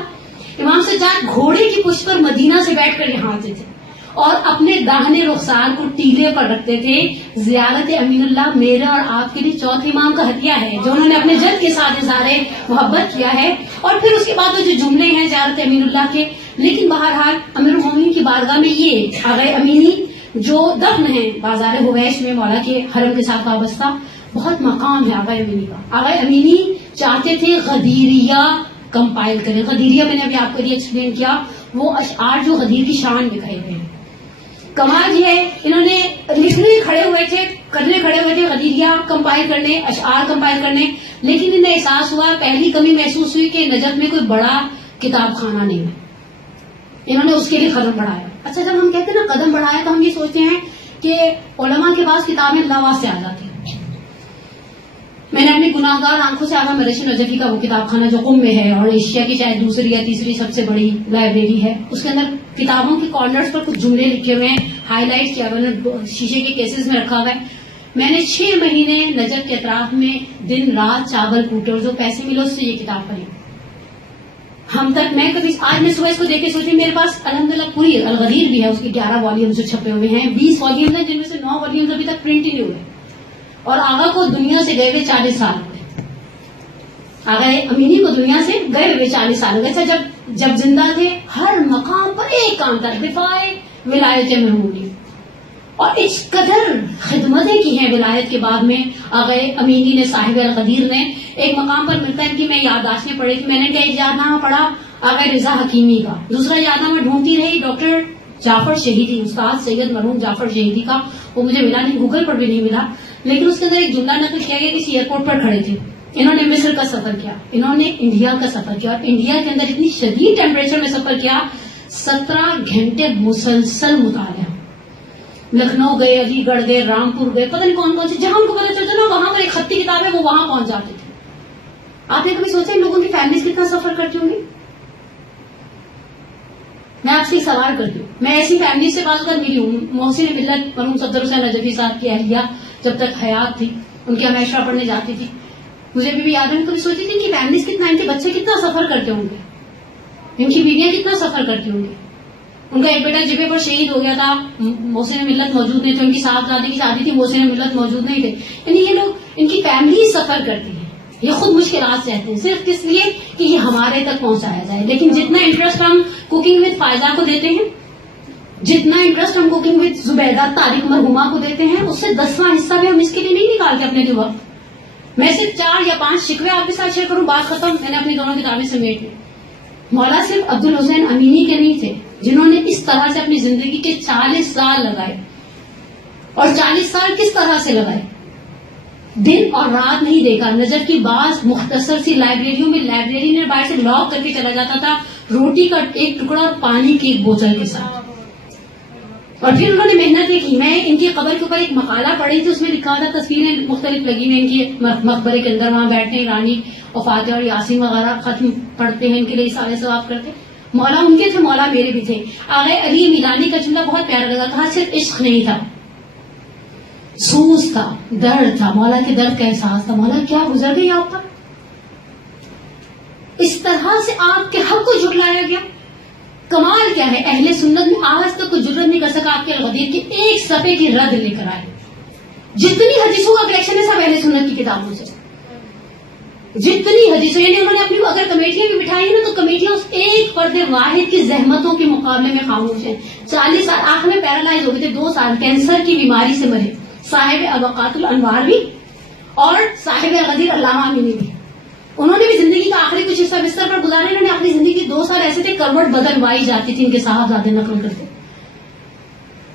امام سجاد گھوڑے کی پشت پر مدینہ سے بیٹھ کر یہاں آتے تھے اور اپنے داہنے رخسار کو ٹیلے پر رکھتے تھے. زیارت امین اللہ میرے اور آپ کے لیے چوتھے امام کا ہدیہ ہے جو انہوں نے اپنے جد کے ساتھ اظہار محبت کیا ہے. اور پھر اس کے بعد جو جملے ہیں زیارت امین اللہ کے. لیکن بہرحال امیر المومنین کی بارگاہ میں یہ آغا امینی جو دفن ہیں بازار حویش میں مولا کے حرم کے ساتھ وابستہ, بہت مقام ہے آغا امینی کا. آغا امینی چاہتے تھے غدیریہ کمپائل کریں. غدیریہ میں نے ابھی آپ کو یہ ایکسپلین کیا, وہ اشعار جو غدیر کی شان میں کہے گئے ہیں. کمال یہ ہے انہوں نے لکھنے کھڑے ہوئے تھے غدیریہ کمپائل کرنے, اشعار کمپائل کرنے, لیکن انہیں احساس ہوا, پہلی کمی محسوس ہوئی کہ نجف میں کوئی بڑا کتاب خانہ نہیں ہے. انہوں نے اس کے لیے قدم بڑھایا. اچھا جب ہم کہتے ہیں نا قدم بڑھایا تو ہم یہ سوچتے ہیں کہ علماء کے پاس کتابیں لاواز سے آ جاتی ہیں. میں نے اپنی گناہگار آنکھوں سے آغا مرشد نجفی کا وہ کتاب خانہ جو قم میں ہے اور ایشیا کی شاید دوسری یا تیسری سب سے بڑی لائبریری ہے, اس کے اندر کتابوں کے کارنرز پر کچھ جملے لکھے ہوئے ہیں, ہائی لائٹ کیا ہوا ہے, شیشے کے کیسز میں رکھا ہوا ہے. میں نے 6 مہینے نجف کے اطراف میں دن رات چاول کوٹے اور جو پیسے ملے اس سے یہ کتاب پڑھی. ہم تک میں کبھی آج میں صبح اس کو دیکھ کے سوچی, میرے پاس الحمدللہ پوری الغدیر بھی ہے, اس کے 11 والیومز چھپے ہوئے ہیں, 20 والیومز ہیں جن میں سے 9 والیومز ابھی تک پرنٹ ہی نہیں ہوئے. اور آغا کو دنیا سے گئے ہوئے 40 سال ہوئے. آغا امینی کو دنیا سے گئے ہوئے 40 سال ہو گئے. اچھا جب زندہ تھے ہر مقام پر ایک کام تھا, دفاع ولایت محمودی, اور اس قدر خدمتیں کی ہیں ولایت کے بعد میں. آغا امینی نے صاحب القدیر نے ایک مقام پر ملتا ہے کہ میں یادداشتیں پڑھی تھی, میں نے کیا ایک یادنامہ پڑھا آغا رضا حکیمی کا, دوسرا یادنامہ ڈھونڈتی رہی ڈاکٹر جعفر شہیدی, استاد سید مرحوم جعفر شہیدی کا, وہ مجھے ملا نہیں, گوگل پر بھی نہیں ملا, لیکن اس کے اندر ایک جملہ نقل کیا گیا, کسی ایئرپورٹ پر کھڑے تھے, انہوں نے مصر کا سفر کیا, انہوں نے انڈیا کا سفر کیا, اور انڈیا کے اندر اتنی شدید ٹیمپریچر میں سفر کیا, 17 گھنٹے مسلسل مطالعہ. لکھنؤ گئے, علی گڑھ گئے, رامپور گئے, پتہ نہیں کون سے, جہاں ان کو پتہ چلتا نا وہاں پر ایک خطی کتاب ہے, وہ وہاں پہنچ جاتے تھے. آپ نے کبھی سوچا ان لوگوں کی فیملیز کتنا سفر کرتی ہوں گی؟ میں آپ سے ایک سوال کرتی ہوں, میں ایسی فیملی سے بات کر ملی ہوں, محسن ملت مرحوم صفدر حسین نجفی صاحب کی اہلیہ جب تک حیات تھی ان کی ہمیشہ پڑھنے جاتی تھی, مجھے بھی یاد ہے, میں کبھی سوچتی تھی ان کی فیملیز کتنا, ان کے بچے کتنا سفر کرتے ہوں گے, ان کی بیویاں کتنا سفر کرتی ہوں گی. ان کا ایک بیٹا جبے پر شہید ہو گیا تھا, محسن ملت موجود نہیں تھے, ان کی صاحبزادی کی شادی تھی, محسن ملت موجود نہیں تھے. یعنی یہ لوگ, ان کی فیملی سفر کرتی ہیں, یہ خود مشکلات سے آتے ہیں صرف کس لیے کہ یہ ہمارے تک پہنچایا جائے. لیکن جتنا انٹرسٹ ہم کوکنگ وتھ فائزہ کو دیتے ہیں, جتنا انٹرسٹ ہم کوکنگ وتھ زبیدہ طارق مرحومہ کو دیتے ہیں, اس سے 10واں حصہ بھی ہم اس کے لیے نہیں نکالتے اپنے لیے وقت. میں صرف 4 یا 5 شکوے آپ کے ساتھ شیئر کروں, بات ختم. میں نے اپنی دونوں کتابیں سمیٹ لی. مولا صرف عبد الحسین امینی کے نہیں تھے جنہوں نے اس طرح سے اپنی زندگی کے 40 سال لگائے, اور 40 سال کس طرح سے لگائے, دن اور رات نہیں دیکھا. نجف کی بعض مختصر سی لائبریریوں میں لائبریری نے باہر سے لاک کر کے چلا جاتا تھا, روٹی کا ایک ٹکڑا اور پانی کی ایک بوتل کے ساتھ. اور پھر انہوں نے محنت کی. میں ان کی قبر کے اوپر ایک مقالہ پڑھی تھی, اس میں لکھا تھا, تصویریں مختلف لگی ہوئی ان کی مقبرے کے اندر, وہاں بیٹھتے ہیں رانی اور فاتحہ اور یاسین وغیرہ ختم پڑھتے ہیں, ان کے لیے سارے ثواب کرتے. مولا ان کے تھے, مولا میرے بھی تھے. آغا علی میلانی کا جملہ بہت پیارا لگا, کہا صرف عشق نہیں تھا, سوز تھا, درد تھا, مولا کے درد کا احساس تھا. مولا کیا گزر گئی آپ پر, اس طرح سے آپ کے حق کو جھٹلایا گیا. کمال کیا ہے, اہل سنت میں آج تک کوئی جرت نہیں کر سکا آپ کے الغدیر کی ایک صفحے کی رد لے کر آئے. جتنی حدیثوں کا کلیکشن ہے سب اہل سنت کی کتابوں سے, جتنی حدیثوں, یعنی انہوں نے اپنی اگر کمیٹیاں بھی بٹھائی ہیں نا تو کمیٹیاں اس ایک فرد واحد کی زحمتوں کے مقابلے میں خاموش ہیں. 40 سال آنکھ میں پیرالائز ہو گئے تھے, 2 سال کینسر کی بیماری سے مرے. صاحب ابقات الانوار بھی اور صاحب الغدیر علامہ امینی بھی, انہوں نے بھی زندگی کا آخری کچھ حصہ بستر پر گزارا. انہوں نے اپنی زندگی 2 سال ایسے تھے کروٹ بدلوائی جاتی تھی, ان کے صاحبزادے نقل کرتے.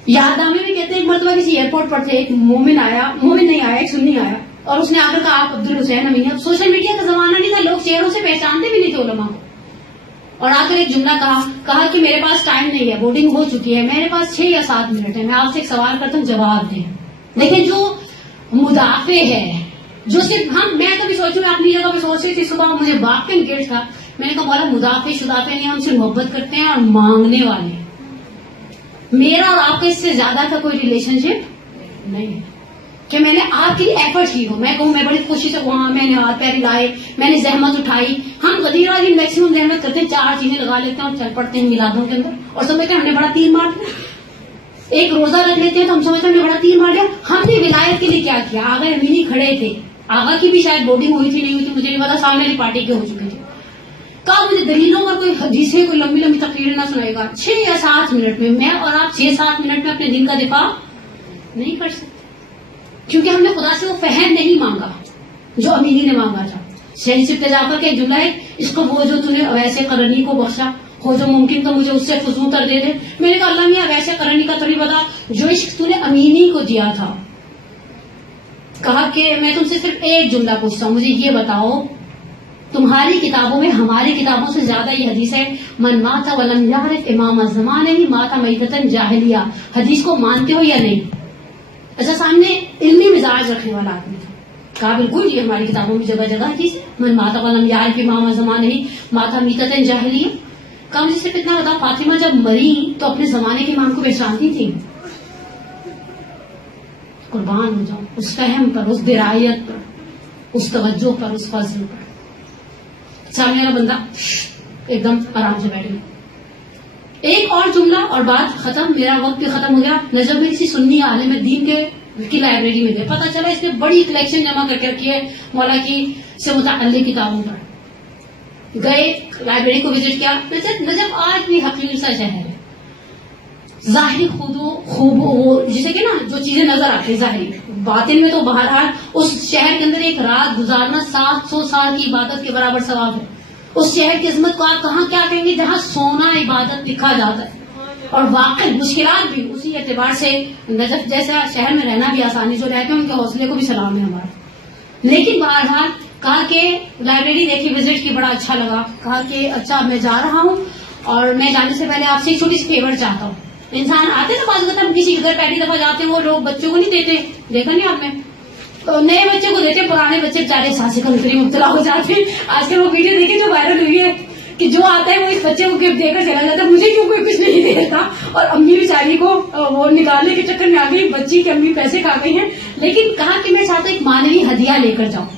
یادنامے میں کہتے ہیں ایک مرتبہ کسی ایئرپورٹ پر تھے, ایک مومن نہیں آیا, ایک سنی آیا, اور اس نے آ کر کہا آپ عبد الحسین امینی. اب سوشل میڈیا کا زمانہ نہیں تھا, لوگ چہروں سے پہچانتے بھی نہیں تھے علماء کو, اور آ کر ایک جملہ کہا کہ میرے پاس ٹائم نہیں ہے, بورڈنگ ہو چکی ہے, میرے پاس 6 یا 7 منٹ ہے, میں آپ سے ایک سوال کرتا ہوں, جواب دیں. دیکھیں جو مدافع ہے, جو صرف میں کبھی سوچوں, میں اپنی جگہ پہ سوچ رہی تھی صبح, مجھے واقعی گرد تھا, میں نے کہا مولا مدافع نہیں, ہم سے محبت کرتے ہیں اور مانگنے والے ہیں. میرا اور آپ کا اس سے زیادہ کا کوئی ریلیشن شپ نہیں ہے کہ میں نے آپ کے لیے ایفرٹ کی ہو. میں کہوں میں بڑی خوشی سے وہاں میں نے ہاتھ پیر لائے, میں نے زحمت اٹھائی, ہم غدیر والی میکسیمم محنت کرتے ہیں, 4 چیزیں لگا لیتے ہیں اور چل پڑتے ہیں میلادوں کے اندر اور سمجھتے ہیں ہم نے بڑا تیر مار دیا. ایک روزہ رکھ لیتے ہیں تو ہم سمجھتے ہیں ہم نے بڑا تیر مار دیا. ہم نے ولایت کے لیے کیا کیا؟ آغا امینی کھڑے تھے, آغا کی بھی شاید بورڈنگ ہوئی تھی نہیں ہوئی تھی مجھے نہیں پتا, سامنے والی پارٹی کے ہو چکے تھے. کہا مجھے دلیلوں اور کوئی حدیثیں کوئی لمبی لمبی تقریریں نہ سنائے گا. 6 یا 7 منٹ میں اور آپ 6-7 منٹ میں اپنے دین کا دفاع نہیں کر سکتے, کیونکہ ہم نے خدا سے وہ فہم نہیں مانگا جو امینی نے مانگا تھا. شہید صفت جعفر کا ایک جملہ ہے, اس کو وہ جو تُو نے ویسے قرنی کو بخشا ہو جو ممکن تو مجھے اس سے فضول کر دے دے. میں نے کہا اللہ میاں ویسے قرنی کا تو نہیں بتا, جو عشق تو نے امینی کو دیا تھا. کہا کہ میں تم سے صرف ایک جملہ پوچھتا ہوں, مجھے یہ بتاؤ تمہاری کتابوں میں ہماری کتابوں سے زیادہ یہ حدیث ہے من مات ولم یعرف امام الزمان مات میتۃ جاہلیہ. حدیث کو مانتے ہو یا نہیں؟ اچھا سامنے علمی مزاج رکھنے والا آدمی تھا. کہا بالکل یہ ہماری کتابوں میں جگہ جگہ حدیث ہے من مات ولم یعرف امام الزمان مات میتۃ جاہلیہ. کہا مجھے صرف اتنا بتا, فاطمہ جب مری تو اپنے زمانے کے امام کو پہچانتی تھی؟ قربان ہو جاؤں اس فہم پر, اس درایت پر, اس توجہ پر, اس فضل پر. سامنے والا بندہ ایک دم آرام سے بیٹھ گیا. ایک اور جملہ اور بات ختم, میرا وقت بھی ختم ہو گیا. نجف میں کسی سنی عالم دین کی لائبریری میں گئے, پتا چلا اس نے بڑی کلیکشن جمع کر کے رکھی ہے مولا کی سے متعلق کتابوں پر. گئے لائبریری کو وزٹ کیا. نجف آج بھی حقیر سا شہر ہے, ظاہری خوب وہ جسے کہ نا جو چیزیں نظر آتی ہیں ظاہری, باطن میں تو بہرحال اس شہر کے اندر ایک رات گزارنا 700 سال کی عبادت کے برابر ثواب ہے. اس شہر کی عظمت کو آپ کہاں کیا کہیں گے جہاں سونا عبادت لکھا جاتا ہے, اور واقعی مشکلات بھی اسی اعتبار سے نجف جیسا شہر میں رہنا بھی آسانی جو رہتے ہیں ان کے حوصلے کو بھی سلام ہے ہمارا. لیکن بہرحال کہا کہ لائبریری دیکھی, وزٹ کی, بڑا اچھا لگا. کہا کہ اچھا میں جا رہا ہوں اور میں جانے سے پہلے آپ سے ایک چھوٹی سی فیور چاہتا ہوں. انسان آتے نا بعض اوقات ہم کسی کے گھر پہلی دفعہ جاتے ہیں, وہ لوگ بچوں کو نہیں دیتے, دیکھا نہیں آپ نے, نئے بچے کو دیتے, پرانے بچے بیچارے سانسی کنکری مبتلا ہو جاتے ہیں. آج کل وہ ویڈیو دیکھیں جو وائرل ہوئی ہے کہ جو آتا ہے وہ اس بچے کو گفٹ دے کر چلا جاتا ہے, مجھے کیوں کوئی کچھ نہیں دیتا, اور امی بیچاری کو وہ نکالنے کے چکر میں آ گئی, بچی کی امی پیسے کھا گئی ہیں. لیکن کہا کہ میں چاہتا ہوں ایک مانوی ہدیہ لے کر جاؤں.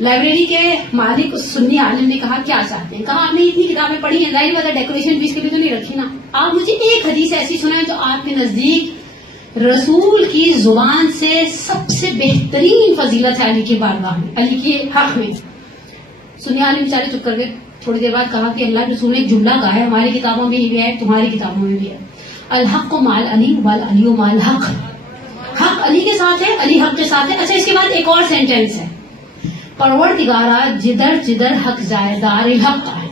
لائبریری کے مالک سنی عالم نے کہا کیا چاہتے ہیں؟ کہا آپ نے اتنی کتابیں پڑھی ہیں, ظاہر بات ہے ڈیکوریشن پیس کے بھی تو نہیں رکھی نا, آپ مجھے ایک حدیث ایسی سنائیں جو آپ کے نزدیک رسول کی زبان سے سب سے بہترین فضیلت ہے علی کی بارگاہ میں, علی کے حق میں. سنی عالم بیچارے چپ کر گئے. تھوڑی دیر بعد کہا کہ اللہ کے رسول نے ایک جملہ کہا ہے, ہماری کتابوں میں بھی ہے, تمہاری کتابوں میں بھی ہے, الحق مال علی والعلی مال حق. حق علی کے ساتھ ہے, علی حق کے ساتھ ہے. اچھا اس کے بعد ایک اور سینٹینس ہے, پروردگارا جدھر جدھر حق جائے دار الحق ہے.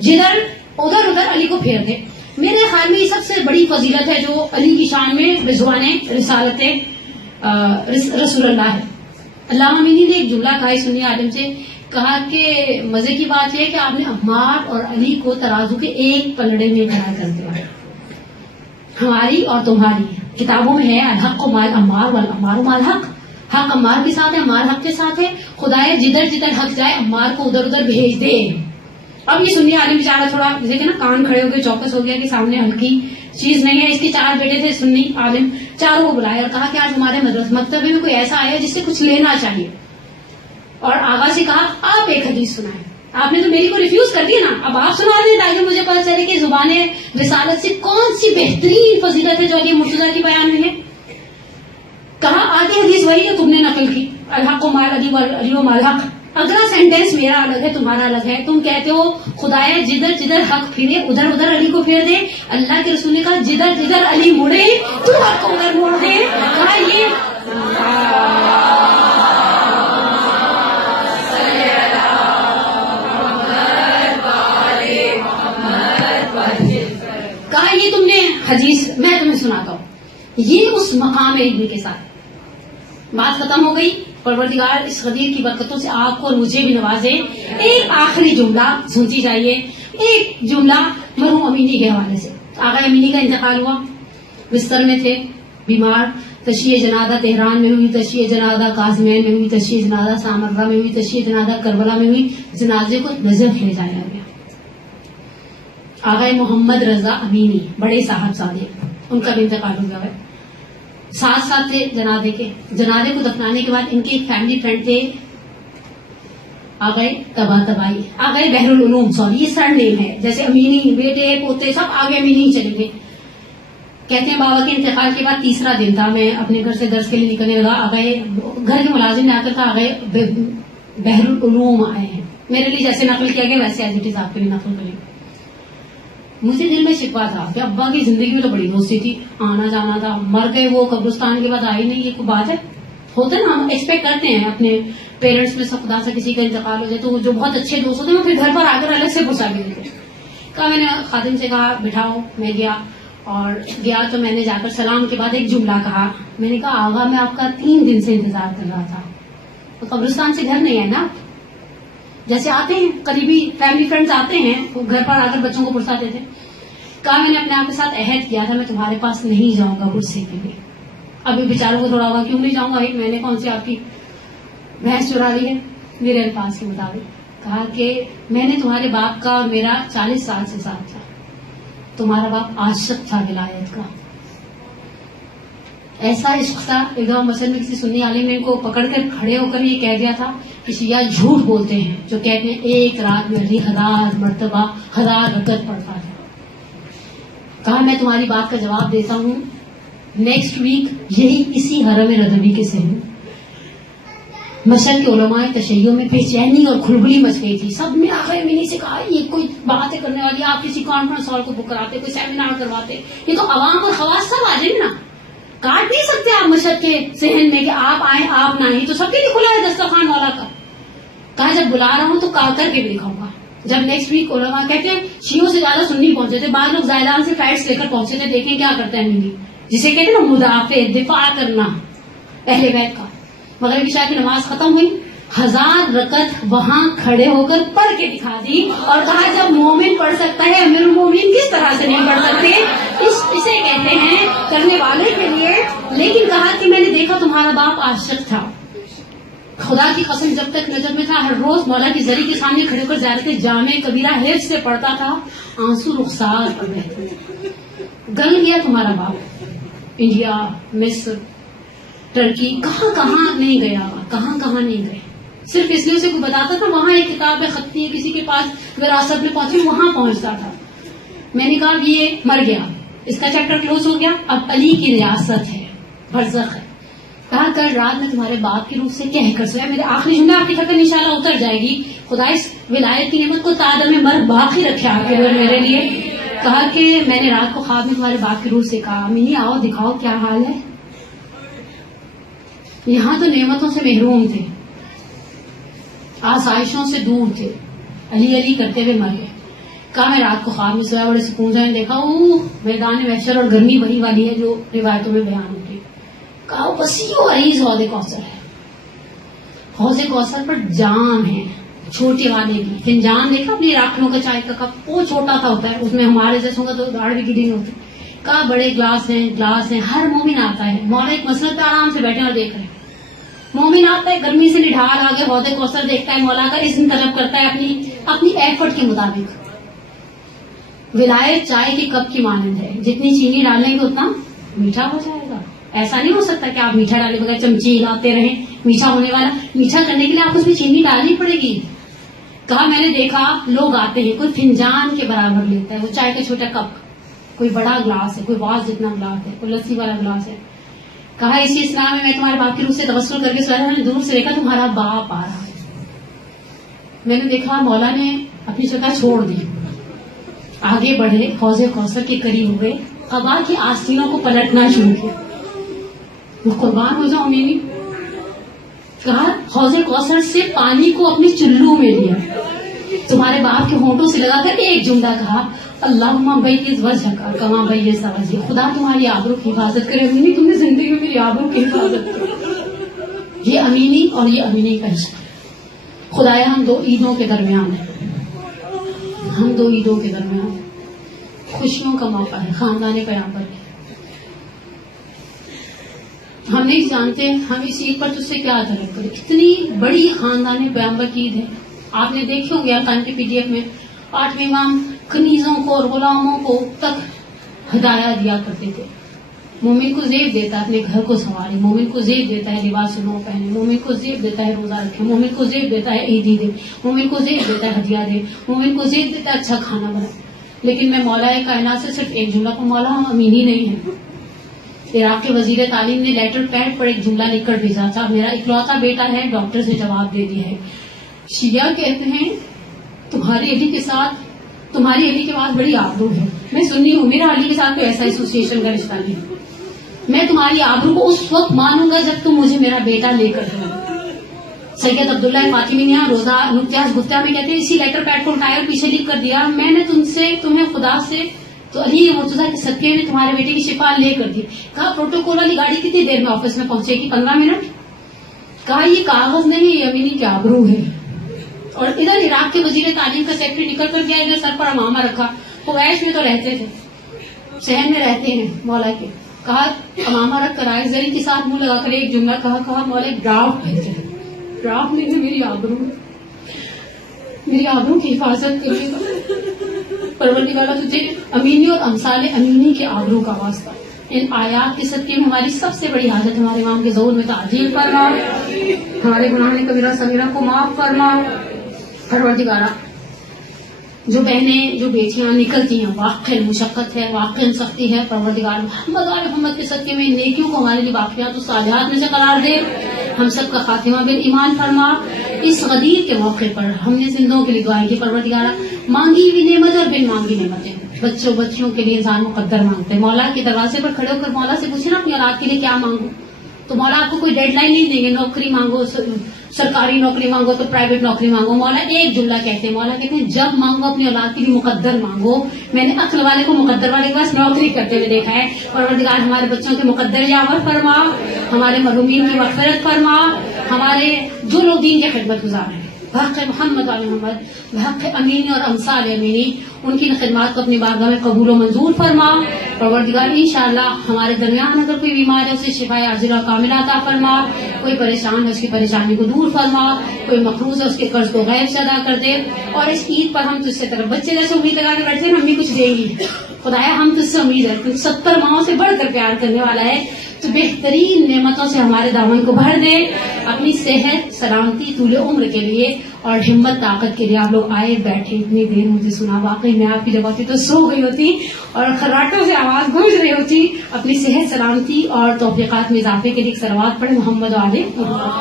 جدھر ادھر ادھر علی کو پھیر دے. میرے خیال میں یہ سب سے بڑی فضیلت ہے جو علی کی شان میں رضوان رسالت رسول اللہ ہے. علامہ امینی نے ایک جملہ کہا سنی عالم سے, کہا کہ مزے کی بات یہ ہے کہ آپ نے عمار اور علی کو ترازو کے ایک پلڑے میں کھڑا کر دیا. ہماری اور تمہاری کتابوں میں ہے الحق مال عمار والعمار مال حق. حق عمار کے ساتھ ہے, عمار حق کے ساتھ ہے. خدائے جدھر جدھر حق جائے عمار کو ادھر ادھر بھیج دے. اب یہ سنی عالم بیچارہ تھوڑا جیسے کہ نا کان کھڑے ہو گئے, چوکس ہو گیا کہ سامنے ہلکی چیز نہیں ہے. اس کے 4 بیٹے تھے سنی عالم, چاروں کو بلایا اور کہا کہ آج ہمارے مکتبے میں کوئی ایسا آیا جس سے کچھ لینا چاہیے. اور آغا سے کہا آپ ایک حدیث سنائیں. آپ نے تو میری کو ریفیوز کر دیا نا, اب آپ سنا دیں تاکہ مجھے پتا چلے کہ زبان رسالت سے کون سی بہترین فضیلت ہے جو علی مرتضیٰ کی بیان ہوئی ہے. کہا آدھی حدیث وہی جو تم نے نقل کی, الحق مال علی والعلی مال حق. اگلا سینٹینس میرا الگ ہے, تمہارا الگ ہے. تم کہتے ہو خدایا جدھر جدھر حق پھرے ادھر ادھر علی کو پھیر دے. اللہ کے رسول نے کہا جدھر جدھر علی مڑے تو حق کو ادھر موڑ دے. کہا یہ کہا یہ تم نے حدیث میں تمہیں سناتا ہوں. یہ اس مقام علمی کے ساتھ بات ختم ہو گئی. پروردگار اس غدیر کی برکتوں سے آپ کو اور مجھے بھی نوازے. ایک آخری جملہ سنتی جائیے, ایک جملہ مرحوم امینی کے حوالے سے. آغا امینی کا انتقال ہوا, بستر میں تھے, بیمار. تشییع جنازہ تہران میں ہوئی, تشییع جنازہ کاظمین میں ہوئی, تشییع جنازہ سامرہ میں ہوئی, تشییع جنازہ کربلا میں ہوئی. جنازے کو نجف لے جایا گیا. آغا محمد رضا امینی بڑے صاحب زادے, ان کا بھی انتقال ہو گیا ہے. ساتھ ساتھ تھے جنازے کے. جنازے کو دفنانے کے بعد ان کے ایک فیملی فرینڈ تھے آ گئے تباہی، آ گئے بحر العلوم، سوری یہ سر نیم ہے، جیسے امینی بیٹے پوتے سب آگے امینی چلے گئے. کہتے ہیں بابا کے انتقال کے بعد تیسرا دن تھا، میں اپنے گھر سے درس کے لیے نکلنے لگا، آ گئے گھر کے ملازم نے آ کر کہا آ گئے بحر العلوم آئے ہیں. میرے لیے جیسے نقل کیا گیا ویسے ایز اٹ از آپ کے لیے نقل کریں. مجھے دل میں شکوا تھا کہ ابا کی زندگی میں تو بڑی دوستی تھی، آنا جانا تھا، مر گئے وہ قبرستان کے بعد آئی نہیں. یہ کوئی بات ہے؟ ہوتا ہے نا، ہم ایکسپیکٹ کرتے ہیں اپنے پیرنٹس میں خدا سے کسی کا انتقال ہو جائے تو جو بہت اچھے دوست ہوتے ہیں وہ پھر گھر پر آ کر الگ سے پرسا کے دیتے. کہا میں نے خادم سے کہا بٹھاؤ، میں گیا اور گیا تو میں نے جا کر سلام کے بعد ایک جملہ کہا. میں نے کہا آغا میں آپ کا 3 دن سے انتظار کر رہا تھا. تو قبرستان سے گھر نہیں ہے نا، جیسے آتے ہیں قریبی فیملی فرینڈز آتے ہیں وہ گھر پر آ کر بچوں کو پرساتے تھے. کہا میں نے اپنے آپ کے ساتھ عہد کیا تھا میں تمہارے پاس نہیں جاؤں گا پرسے کے لیے. ابھی بیچاروں کو تھوڑا ہوگا کیوں نہیں جاؤں گا، میں نے کون سی آپ کی بھینس چرا لی ہے. میرے الفاظ کے مطابق کہا کہ میں نے تمہارے باپ کا اور میرا 40 سال سے ساتھ تھا. تمہارا باپ عاشق تھا ولایت کا، ایسا عشق تھا. ایک دفعہ مسجد میں کسی سنی عالم نے ان کو پکڑ کر کھڑے ہو کر یہ کہہ دیا تھا کہ شیعہ جھوٹ بولتے ہیں جو کہتے ہیں ایک رات میں 1000 مرتبہ 1000 رکعت پڑھتا ہے. کہا میں تمہاری بات کا جواب دیتا ہوں، نیکسٹ ویک یہی اسی حرم رضوی کے سہن مشہد کے علماء تشیع میں بے چینی اور کھلبلی مچ گئی تھی. سب نے آخر میں سے کہا یہ کوئی باتیں کرنے والی، آپ کسی کانفرنس ہال کو بک کراتے، کوئی سیمینار کرواتے، یہ تو عوام اور خواص سب آ جائیں نا. کاٹ نہیں سکتے آپ مشہد کے صحن میں کہ آپ آئیں آپ نہ آئیں، تو سب کے لیے کھلا ہے دسترخوان والا کا. کہا جب بلا رہا ہوں تو کر کے بھی دکھاؤں گا. جب نیکسٹ ویک علماء کہتے ہیں شیعوں سے زیادہ سنی پہنچے تھے، بعض لوگ زائدان سے فلائٹس لے کر پہنچے تھے. دیکھیں کیا کرتا ہے ملی، جسے کہتے ہیں نا مدافع، دفاع کرنا اہل بیت کا. مغرب عشاء کی نماز ختم ہوئی، 1000 رکعت وہاں کھڑے ہو کر پڑھ کے دکھا دی اور کہا جب مومن پڑھ سکتا ہے امیر المومنین کس طرح سے نہیں پڑھ سکتے. اسے کہتے ہیں کرنے والے کے لیے. لیکن کہا کہ میں نے دیکھا تمہارا باپ عاشق تھا، خدا کی قسم جب تک نجف میں تھا ہر روز مولا کی زری کے سامنے کھڑے ہو کر زیارت جامع کبیرہ حفظ سے پڑھتا تھا، آنسو رخسار پر رہتے. گل گیا تمہارا باپ، انڈیا، مصر، ٹرکی، کہاں کہاں نہیں گیا، کہاں کہاں نہیں گئے. صرف اس لیے اسے کوئی بتاتا تھا وہاں ایک کتاب خطی ہے کسی کے پاس وراثت میں پہنچی، وہاں پہنچتا تھا. میں نے کہا یہ مر گیا، اس کا چیپٹر کلوز ہو گیا، اب علی کی ریاست ہے، برزخ ہے. کہا کل رات میں تمہارے باپ کی روح سے کہہ کر سویا. میرے آخری جملہ آپ کی خطر انشاءاللہ اتر جائے گی. خدا اس ولایت کی نعمت کو تعداد میں مر باقی رکھے آپ کے لیے میرے لیے. کہا کہ میں نے رات کو خواب میں تمہارے باپ کی روح سے کہا امینی آؤ دکھاؤ کیا حال ہے. یہاں تو نعمتوں سے محروم تھے، آسائشوں سے دور تھے، علی علی کرتے ہوئے مر گئے. کہا میں رات کو خواب میں سویا، بڑے سکون سے دیکھا میدان محشر اور گرمی وہی والی ہے جو روایتوں میں بیان ہوتی. کہا وسیع و عریض حوض کوثر ہے، حوض کوثر پر جام ہے چھوٹے والے کی. فنجان دیکھا اپنی راکھنوں کا چائے کا کپ، وہ چھوٹا سا ہوتا ہے، اس میں ہمارے جیسوں کا تو داڑھ بھی گری نہیں ہوتی. کہا بڑے گلاس ہیں، ہر مومن آتا ہے. مولا ایک مسند پہ آرام سے بیٹھے اور دیکھ رہے ہیں. مومن آتا ہے گرمی سے نڈھال آگے حوض کوثر دیکھتا ہے، مولا کا اذن طلب کرتا ہے اپنی ایفرٹ کے مطابق. ولایت چائے کے کپ کی مانند ہے، جتنی چینی ڈالیں گے اتنا میٹھا ہو جائے گا. ایسا نہیں ہو سکتا کہ آپ میٹھا ڈالے بغیر چمچی ہلاتے رہیں، میٹھا ہونے والا. میٹھا کرنے کے لیے آپ کو اس میں چینی ڈالنی پڑے گی. کہا میں نے دیکھا لوگ آتے ہیں، کوئی فنجان کے برابر لیتا ہے وہ چائے کا چھوٹا کپ، کوئی بڑا گلاس ہے، کوئی واز جتنا گلاس ہے، کوئی لسی والا گلاس ہے. کہا اسی اسلام میں تمہارے باپ کی روح سے توسل کر کے سویا. میں نے دور سے دیکھا تمہارا باپ آ رہا ہے. میں نے دیکھا مولا نے اپنی جگہ چھوڑ دی، آگے بڑھے، حوض کوثر کے قریب ہوئے، قبا کی آستینوں کو پلٹنا شروع کیا. وہ قربان ہو جاؤ میری. کہا حوض کوثر سے پانی کو اپنی چلو میں لیا، تمہارے باپ کے ہونٹوں سے لگا کر ایک جملہ کہا اللہم بیض وجہک کما بیض وجہی. خدا تمہاری آبرو کی حفاظت کرے. امینی تم نے زندگی میں میری آبرو کی حفاظت کرے. یہ امینی اور یہ امینی کا عشق. خدایا ہم 2 عیدوں کے درمیان ہیں، ہم 2 عیدوں کے درمیان خوشیوں کا موقع ہے خاندان پیغمبر کی. ہم نہیں جانتے ہم اس عید پر تجھ سے کیا طلب کریں. اتنی بڑی خاندان پیغمبر کی عید ہے. آپ نے دیکھے ہوں گے ارکان کی PDF میں 8ویں امام کنیزوں کو اور غلاموں کو تک ہدایہ دیا کرتے تھے. مومن کو زیب دیتا ہے اپنے گھر کو سنوارے، مومن کو زیب دیتا ہے لباس نو پہنے، مومن کو زیب دیتا ہے روزہ رکھے، مومن کو زیب دیتا ہے عیدی دے، مومن کو زیب دیتا ہے ہدیہ دے، مومن کو زیب دیتا ہے اچھا کھانا بنائے. لیکن میں مولا کائنات سے صرف ایک جملہ کو، مولا ہم امین ہی نہیں ہیں. عراق کے وزیر تعلیم نے لیٹر پیڈ پر ایک جملہ لکھ کر بھیجا تھا، میرا اکلوتا بیٹا ہے، ڈاکٹر سے جواب دے دیا ہے. شیعہ کہتے ہیں تمہاری علی کے ساتھ، تمہاری علی کے بعد بڑی آبرو ہے. میں سنی ہوں، میرا علی کے ساتھ کوئی ایسا ایسوسیشن کا رشتہ نہیں. میں تمہاری آبرو کو اس وقت مانوں گا جب تم مجھے میرا بیٹا لے کر دو. سید عبداللہ فاطمی نے روزہ نقطیاز گفتہ میں کہتے ہیں اسی لیٹر پیڈ کو اٹھایا اور پیچھے لکھ کر دیا، میں نے تمہیں خدا سے تو علی مرتضیٰ کے صدقے نے تمہارے بیٹے کی شفا لے کر دی. کہا پروٹوکول والی گاڑی کتنی دیر میں آفس میں پہنچے گی؟ 15 منٹ. کہا یہ کاغذ نہیں، یہ امینی کی آبرو ہے. اور ادھر عراق کے وزیر تعلیم کا سیکرٹری نکل کر گیا، ادھر سر پر امامہ رکھا. قریش میں تو رہتے تھے، شہر میں رہتے ہیں مولا کے. کہا امامہ رکھ کر آئے، زری کے ساتھ منہ لگا کر ایک جملہ کہا مولا ایک ڈرافٹ بھیجے. ڈرافٹ نہیں ہے، میری آبرو، میری آبرو کی حفاظت کرے گا پروردگار تجھے امینی اور امثال امینی کے آبرو کا واسطہ. ان آیات کے صدقے میں ہماری سب سے بڑی حاجت ہمارے امام کے ظہور میں تعجیل فرما، ہمارے گناہ کبیرہ صغیرہ کو معاف فرما. پروردگارہ جو بہنیں جو بیٹیاں نکلتی ہیں واقعی مشقت ہے، واقعی سختی ہے، پروردگار محمد اور محمد کے صدقے میں نیکیوں کو ہمارے لیے باقیات و صالحات میں سے قرار دے. ہم سب کا خاتمہ بالایمان فرما. اس غدیر کے موقع پر ہم نے زندوں کے لیے دعائیں کی. پروردگارہ مانگی ہوئی نعمت اور بن مانگی نعمتیں بچوں بچیوں کے لیے انسان مقدر مانگتے ہیں. مولا کے دروازے پر کھڑے ہو کر مولا سے پوچھے نا اپنی اولاد کے لیے کیا مانگو، تو مولا آپ کو کوئی ڈیڈ لائن نہیں دیں گے. نوکری مانگو، سرکاری نوکری مانگو تو پرائیویٹ نوکری مانگو. مولا ایک جملہ کہتے ہیں، مولا کہتے ہیں جب مانگو اپنی اولاد کے لیے مقدر مانگو. میں نے عقل والے کو مقدر والے کے پاس نوکری کرتے ہوئے دیکھا ہے. پروردگار ہمارے بچوں کے مقدر یاور فرما، ہمارے مرحومین کی مغفرت فرما، ہمارے جو لوگ دین کے خدمت گزار ہیں بحق محمد علی محمد، بحق امینی اور امثال امینی، ان کی خدمات کو اپنی بارگاہ میں قبول و منظور فرما. پروردگار انشاءاللہ ہمارے درمیان اگر کوئی بیمار ہے اسے شفا عاجلہ و کاملہ عطا فرما، کوئی پریشان ہے اس کی پریشانی کو دور فرما، کوئی مقروض ہے اس کے قرض کو غیب سے ادا کر دے. اور اس عید پر ہم تجھ سے طرف بچے جیسے امید لگا کے بیٹھتے ہیں ہم بھی کچھ دیں گی. خدایا ہم تجھ سے امید ہے، تو 70 ماہوں سے بڑھ کر پیار کرنے والا ہے، تو بہترین نعمتوں سے ہمارے دامن کو بھر دے. اپنی صحت سلامتی طول عمر کے لیے اور ہمت طاقت کے لیے آپ لوگ آئے بیٹھے اتنی دیر مجھے سنا. واقعی میں آپ کی جگہ ہوتی تو سو گئی ہوتی اور خراٹوں سے آواز گونج رہی ہوتی. اپنی صحت سلامتی اور توفیقات میں اضافے کے لیے صلوات پڑھیں محمد علیہ محمد.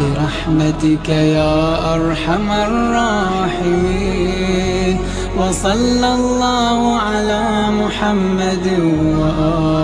برحمتك يا أرحم الراحمين وصلى الله على محمد وآله